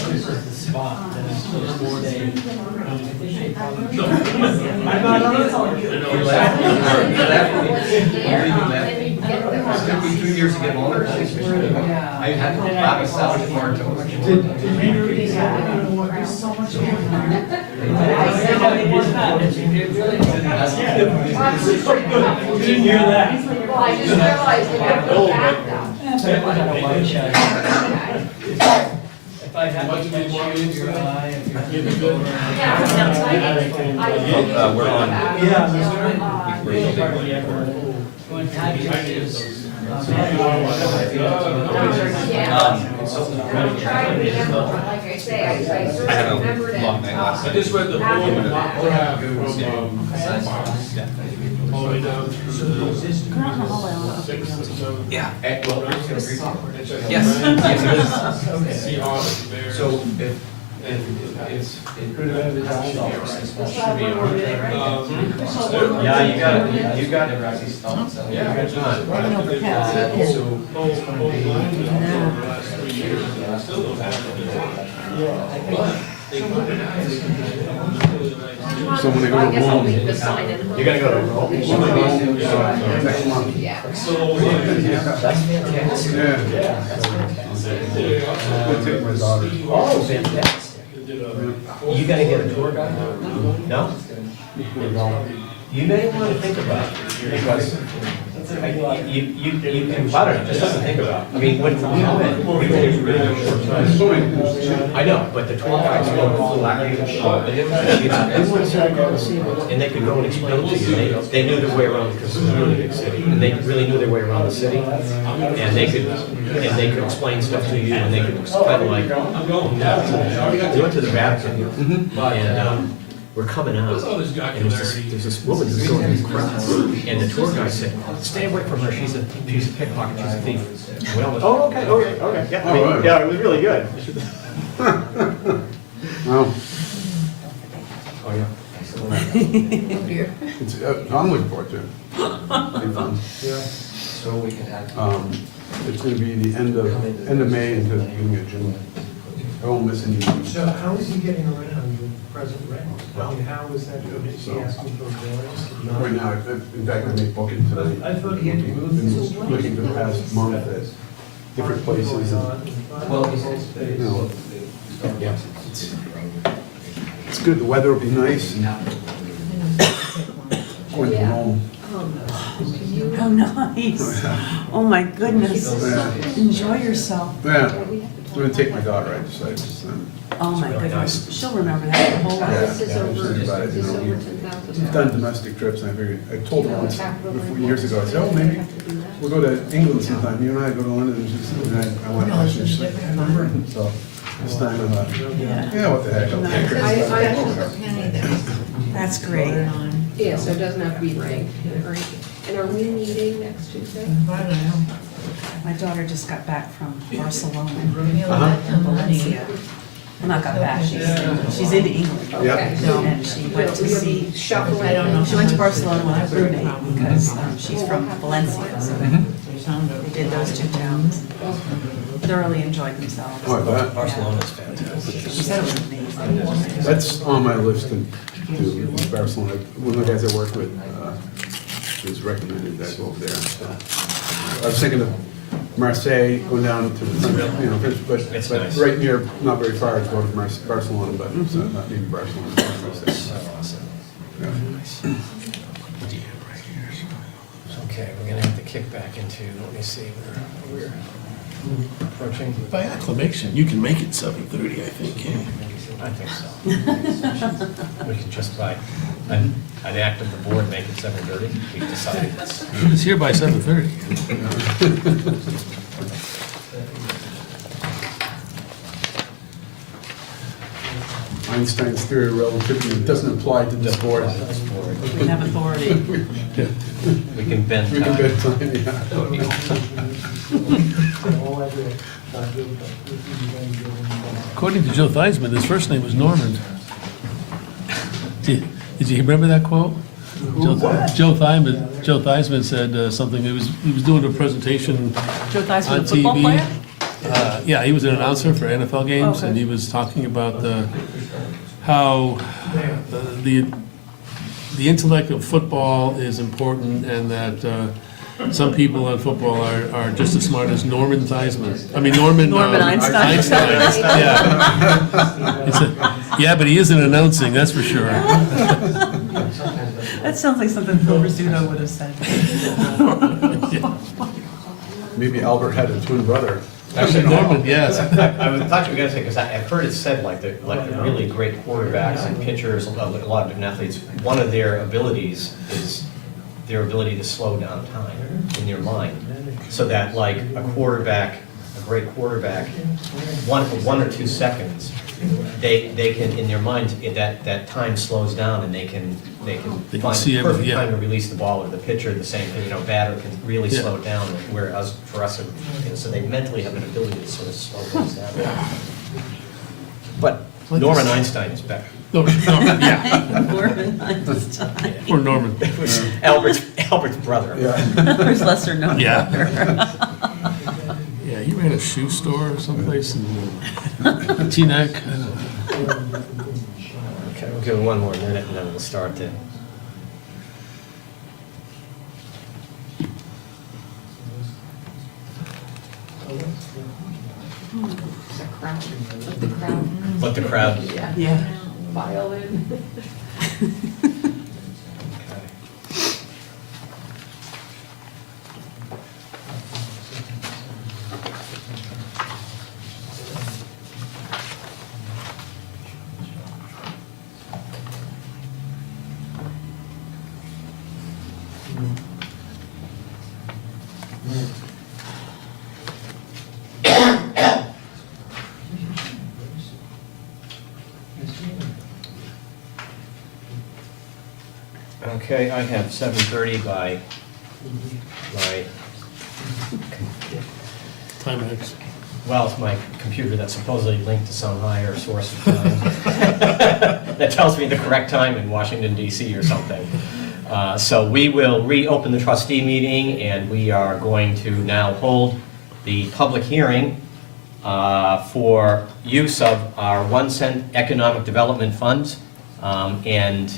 This is the spot that is supposed to stay. It's took me 2 years to get home. I had to grab a salad bar Didn't hear that. Well, I just realized they got to go back now. If I have to mention your eye, if you're. We're on. When Patrick is. I'm trying to remember, like I say, I sort I had a of remembered it. long night last night. I just read the After whole, that. what happened from, all the way down through the Come out in the hallway, I'll update you. sixth, seventh. Yeah. Yes. Yes. See audit there. So Yeah, you got it, you got it, Roxy. Yeah, good job. Right over past. Last 3 years, and I still don't have it. So when I go I guess I'll home, leave the sign in. You're gonna go to Rome? next month. Yeah. That's fantastic. Yeah. I'll take my daughter. Oh, fantastic. You gonna get a tour guide? No? You may want to think about it, because you can, just something to think about. I mean, when we went, I know, but the tour guides go and they could go and explain to you, they knew their way around, because it was a really big city, and they really knew their way around the city, and they could explain stuff to you, and they could kind of like, we went to the Vatican, and, we're coming out, and there's this woman who's going in the crowd, and the tour guide said, stay away from her, she's a pickpocket, she's a thief. And we all went, oh, okay, yeah, I mean, yeah, it was really good. Well, Oh, yeah. it's, I'm looking forward to it. It'll be fun. So we can have. It's gonna be the end of May into the beginning of June. I won't miss any meetings. So how is he getting around with present rent? I Well, mean, how is that, is he asking for a variance? Right now, in fact, I may book it tonight. I thought he had to move Been this. looking for the past month at different places. and, you know, Yeah. It's good, the weather will be nice. Going Yeah. home. How nice. Oh, my goodness. Enjoy yourself. Yeah, I'm gonna take my daughter, I decided. Oh, my goodness. She'll remember that the whole Yeah, life. This is yeah, over, just think about it, this you is know, over we've 10,000. done domestic trips, and I figured, I told her once, before, years ago, I said, oh, maybe we'll go to England sometime, you and I go to London, and I went, oh, she's like, remember? So, this time I thought, yeah, what the heck, I'll take her. I That's great. Yeah, so it doesn't have to be ranked or anything. And are we meeting next Tuesday? My daughter just got back from Barcelona, Uh-huh. Valencia. Well, not got back, she's in England. Yeah. Okay. And she went to see, Shuffle. I don't know. she went to Barcelona with her roommate because she's from Valencia, so they did those two towns. Thoroughly enjoyed themselves. Oh, I bet. Barcelona's fantastic. She said it was amazing. That's on my list to do in Barcelona. One of the guys I worked with was recommended that I go over there. So I was thinking of Marseille, going down to the, you know, but nice. right near, not very far, to go to Barcelona, but it's not maybe Barcelona. Yeah. Okay, we're gonna have to kick back into, let me see, we're approaching. By acclamation, you can make it 7:30, I think. I think so. We can just by an act of the board make it 7:30. We've decided this. It's here by 7:30. Einstein's theory of relativity doesn't apply to this board. We have authority. We can bend We can time. bet time, yeah. According to Joe Theismann, his first name was Norman. Did you remember that quote? Joe Theismann said something, he was doing a presentation Joe Theismann, on the football TV. player? Yeah, he was an announcer for NFL games, and he was talking about how the intellect of football is important, and that some people on football are just as smart as Norman Theismann. I mean, Norman Einstein. Yeah. He said, yeah, but he isn't announcing, that's for sure. That sounds like something Phil Rizzuto would have said. Maybe Albert had a twin brother. Actually, Norman, yes. I thought you were gonna say, because I've heard it said, like the really great quarterbacks and pitchers, a lot of different athletes, one of their abilities is their ability to slow down time in your mind. So that like a great quarterback, one or 2 seconds, they can, in their mind, that time slows down and they can find see the perfect everything, yeah. time to release the ball, or the pitcher, the same thing, batter can really Yeah. slow it down, whereas for us, so they mentally have an ability to sort of slow things down. But Norman Einstein is better. Norman, yeah, Norman Einstein. or Norman. Albert's brother. Yeah. Or his lesser known Yeah. brother. Yeah, he ran a shoe store someplace in Teaneck. I don't know. Okay, we'll give it one more minute and then we'll start to. The crowd, let the crowd. Let the crowd. Yeah. Yeah. File in. Okay, I have 7:30 by Timex. well, it's my computer that's supposedly linked to some higher source of time. That tells me the correct time in Washington DC or something. So we will reopen the trustee meeting, and we are going to now hold the public hearing for use of our 1 cent economic development funds. And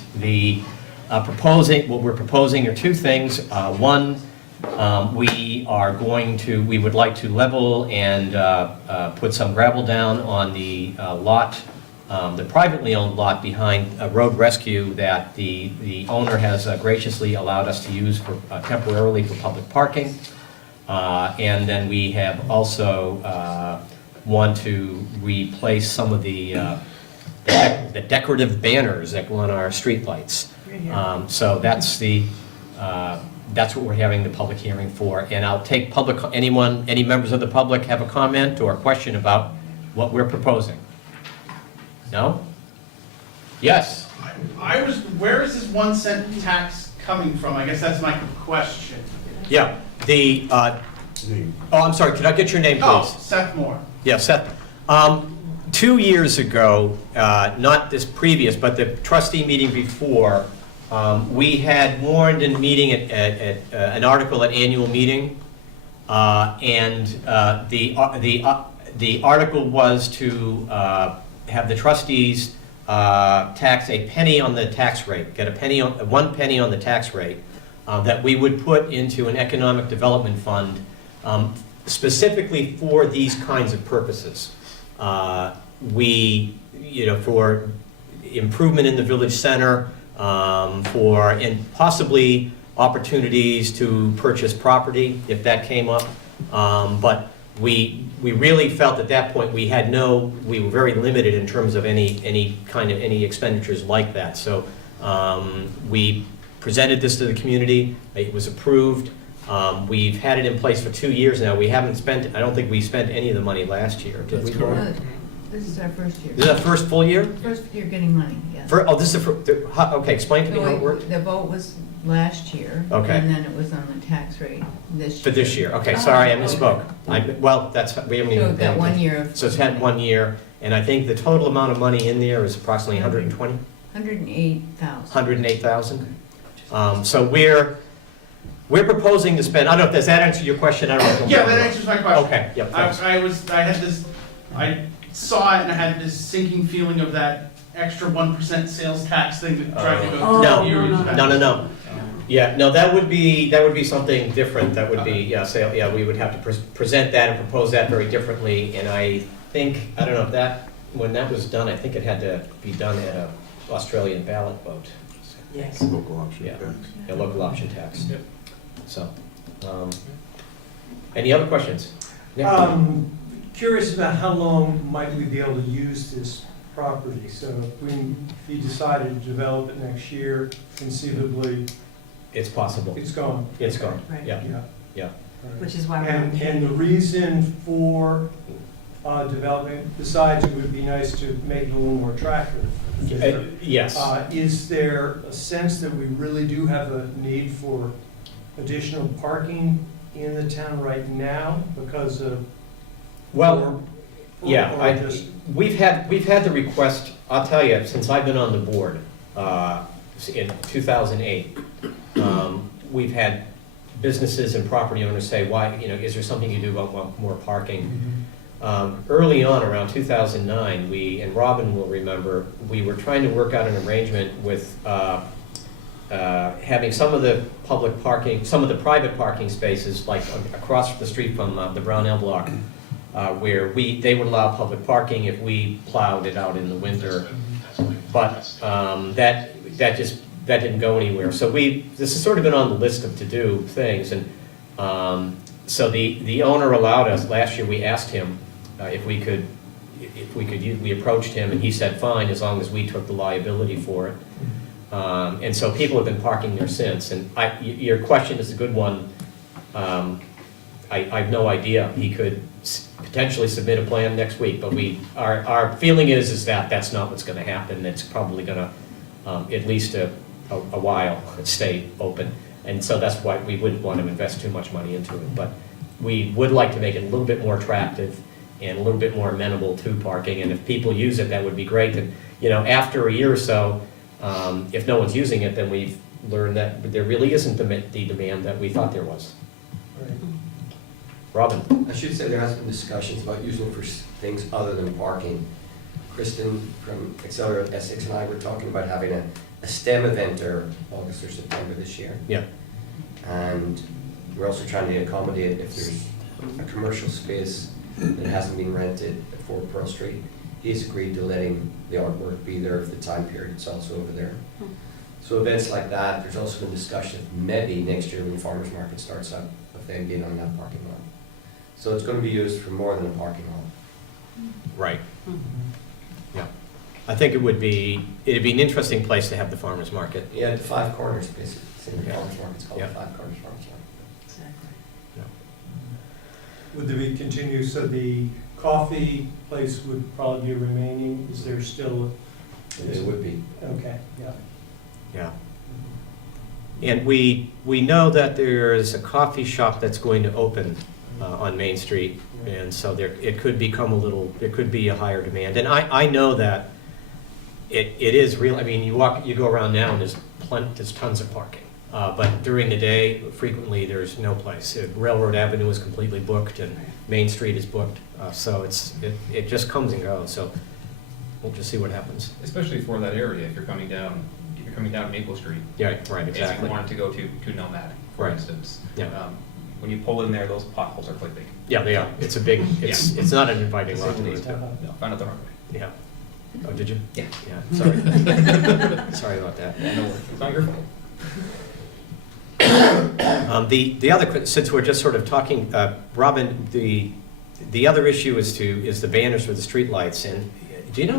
what we're proposing are two things. One, we would like to level and put some gravel down on the lot, the privately owned lot behind Road Rescue that the owner has graciously allowed us to use for temporarily for public parking. And then we have also want to replace some of the decorative banners that go on our streetlights. So that's what we're having the public hearing for. And I'll take any members of the public have a comment or a question about what we're proposing? No? Yes? Where is this 1 cent tax coming from? I guess that's my question. Yeah, I'm sorry, could I get your name, please? Oh, Seth Moore. Yeah, Seth. 2 years ago, not this previous, but the trustee meeting before, we had warned in meeting at an article at annual meeting, and the article was to have the trustees tax a penny on the tax rate, get 1 penny on the tax rate, that we would put into an economic development fund specifically for these kinds of purposes. For improvement in the village center, and possibly opportunities to purchase property if that came up. But we really felt at that point we were very limited in terms of any expenditures like that. So we presented this to the community. It was approved. We've had it in place for 2 years now. I don't think we spent any of the money last year, did we? That's correct. This is our first year. This is our first full year? First year getting money, yes. This is okay, explain to me how it worked. The vote was last year. Okay. And then it was on the tax rate this year. For this year, okay, sorry, I misspoke. We haven't even. So that 1 year. So it's had 1 year, and I think the total amount of money in there is approximately 120? 108,000. 108,000? So we're proposing to spend, I don't know, does that answer your question? I don't know. Yeah, that answers my question. Okay, yep, thanks. I saw it and I had this sinking feeling of that extra 1% sales tax thing that tried to go No. through years back. No. Yeah, no, that would be something different. That would be, we would have to present that and propose that very differently. And I think, I don't know if when that was done, I think it had to be done at a Australian ballot vote. Yes. Local option Yeah. tax. A local option tax. So, any other questions? Nick? Curious about how long might we be able to use this property? So if you decided to develop it next year, conceivably, It's possible. it's gone. It's gone, Right. yeah, Yeah. yeah. Right. Which is why we're. And the reason for development, besides it would be nice to make it a little more attractive. Yes. Is there a sense that we really do have a need for additional parking in the town right now because of? Well, yeah, or just- we've had the request, I'll tell you, since I've been on the board, in 2008, we've had businesses and property owners say, why, is there something you do about more parking? Early on, around 2009, and Robin will remember, we were trying to work out an arrangement with having some of the public parking, some of the private parking spaces, like across the street from the Brownell block, where they would allow public parking if we plowed it out in the winter. But that didn't go anywhere. So this has sort of been on the list of to-do things. And so the owner allowed us, last year we asked him if we could, we approached him and he said, fine, as long as we took the liability for it. And so people have been parking there since, and your question is a good one. I have no idea. He could potentially submit a plan next week, but our feeling is that that's not what's gonna happen. It's probably gonna, at least a while, stay open. And so that's why we wouldn't want to invest too much money into it. But we would like to make it a little bit more attractive and a little bit more amenable to parking. And if people use it, that would be great. And, after a year or so, if no one's using it, then we've learned that there really isn't the demand that we thought there was. Right. Robin? I should say there has been discussions about using it for things other than parking. Kristen from Accelerate Essex and I were talking about having a STEM event there August or September this year. Yeah. And we're also trying to accommodate if there's a commercial space that hasn't been rented at 4 Pearl Street. He's agreed to letting the artwork be there if the time period is also over there. So events like that, there's also been discussion of maybe next year when the farmer's market starts up, of them being on that parking lot. So it's going to be used for more than a parking lot. Right. Yeah. I think it'd be an interesting place to have the farmer's market. Yeah, the 5 corners, basically. Same Yeah. farmer's market's called Yeah. the 5 corners farmer's market. Exactly. Would there be continue, so the coffee place would probably be remaining? Is there still? It would be. Okay, yeah. Yeah. And we know that there is a coffee shop that's going to open on Main Street, and so it could become it could be a higher demand. And I know that it is real. I mean, you go around now and there's tons of parking. But during the day, frequently there's no place. Railroad Avenue is completely booked and Main Street is booked. So it just comes and goes. So we'll just see what happens. Especially for that area, if you're coming down Maple Street. Yeah, right, exactly. If you wanted to go to Nomad, for Right. instance. Yeah. When you pull in there, those potholes are quite big. Yeah, they are. It's it's not an inviting lot to leave to. No, find out the hard way. Yeah. Oh, did you? Yeah. Yeah, sorry. Sorry about that. Yeah, no worries. It's not your fault. The other, since we're just sort of talking, Robin, the other issue is the banners for the streetlights. And do you know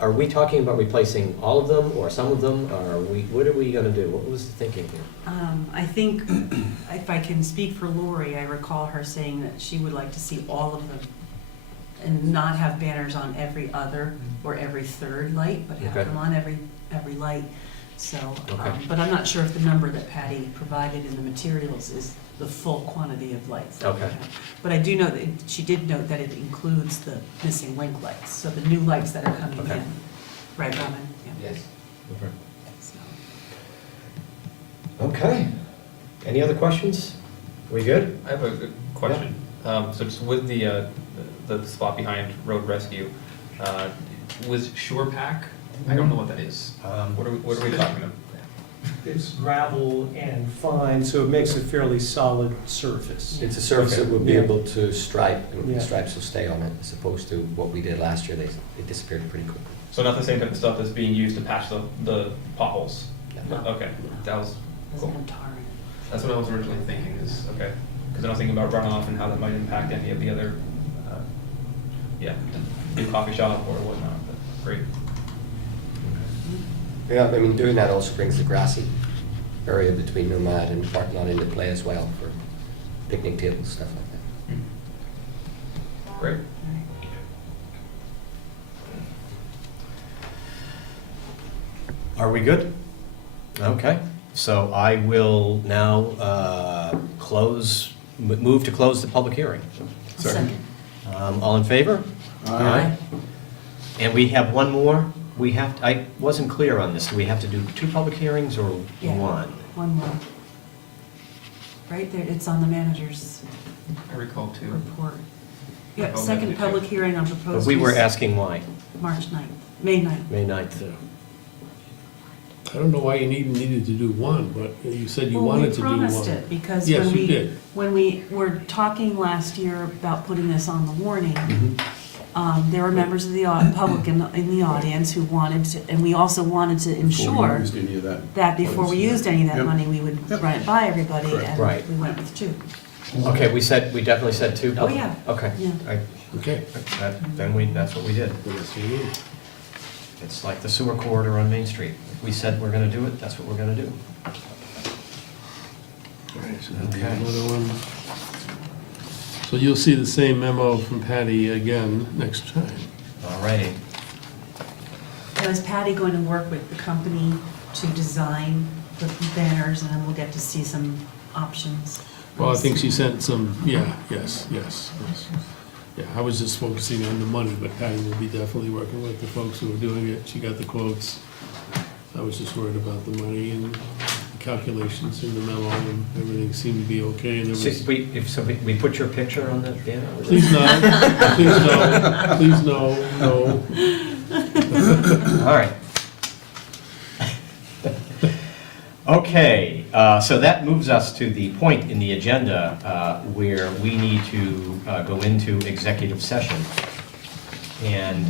are we talking about replacing all of them or some of them? Or what are we gonna do? What was the thinking here? I think, if I can speak for Lori, I recall her saying that she would like to see all of them and not have banners on every other or every third light, but have Okay. them on every light. So, Okay. but I'm not sure if the number that Patty provided in the materials is the full quantity of lights. that we Okay. have. But I do know that, she did note that it includes the missing link lights, so the new lights that are coming Okay. in. Right, Robin? Yeah. Yes. So. Okay. Any other questions? We good? I have a good question. So just with the spot behind Road Rescue, was SurePack, I don't know what that is. What are we talking about? It's gravel and fine, so it makes a fairly solid surface. It's a surface that will be Yeah. able to stripe, and Yeah. the stripes will stay on it, as opposed to what we did last year. They disappeared pretty quickly. So not the same type of stuff that's being used to patch the potholes? No. Okay, that was Doesn't cool. have tar in it. That's what I was originally thinking is, okay. Because I was thinking about runoff and how that might impact any of the other, new coffee shop or whatnot, but great. Yeah, I mean, doing that also brings the grassy area between Nomad and the parking lot into play as well for picnic tables, stuff like that. Great. Are we good? Okay, so I will now move to close the public hearing. Second. All in favor? Aye. And we have one more. I wasn't clear on this. Do we have to do 2 public hearings or Yeah. 1? One more. Right there, it's on the manager's I recall too. report. Yeah, Oh, second maybe public two. hearing on But proposed. we were use, asking why, March 9th, May 9th. May 9th. I don't know why you needed to do one, but you said you Well, wanted to do one. We promised it, because Yes, when you did. when we were talking last year about putting this on the warning, there were members of the public in the audience who wanted to, and we also wanted to Before ensure we used any of that before we used any of that Yep. money, we would run it by everybody, Correct. and Right. we went with 2. Okay, we definitely said 2. Oh, yeah. Okay. Yeah. Okay. That's what we did. It's like the sewer corridor on Main Street. we said we're gonna do it, that's what we're gonna do. So that'll be Okay. another one. So you'll see the same memo from Patty again next time. All righty. Now, is Patty going to work with the company to design the banners, and then we'll get to see some options? Well, I think she sent some, yes. Yeah, I was just focusing on the money, but Patty will be definitely working with the folks who are doing it. She got the quotes. I was just worried about the money and the calculations in the memo, and everything seemed to be okay, and there So was. we put your picture on the banner? Please not, please no. All right. Okay, so that moves us to the point in the agenda where we need to go into executive session. And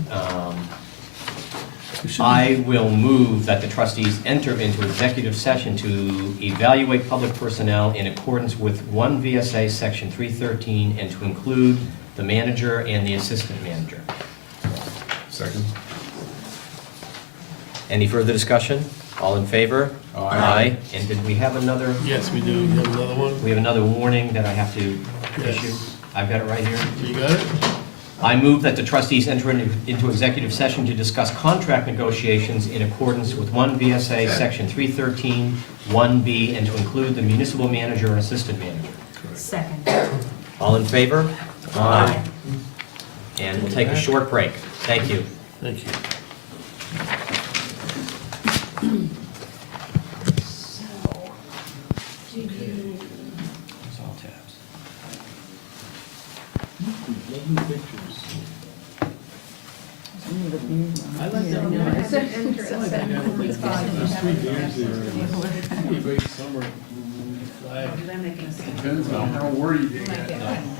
I will move that the trustees enter into executive session to evaluate public personnel in accordance with 1 VSA Section 313 and to include the manager and the assistant manager. Second. Any further discussion? All in favor? Aye. And did we have another? Yes, we do. You have another one? We have another warning that I have to Yes. issue. I've got it right here. You got it? I move that the trustees enter into executive session to discuss contract negotiations in accordance with 1 VSA Section 313, 1B, and to include the municipal manager and assistant manager. Second. All in favor? Aye. And we'll take a short break. Thank you. Thank you. It's all tabs. I like that one. It's an entrance. Great summer flag. Did I make a mistake? Depends on how wordy you Might get. get one.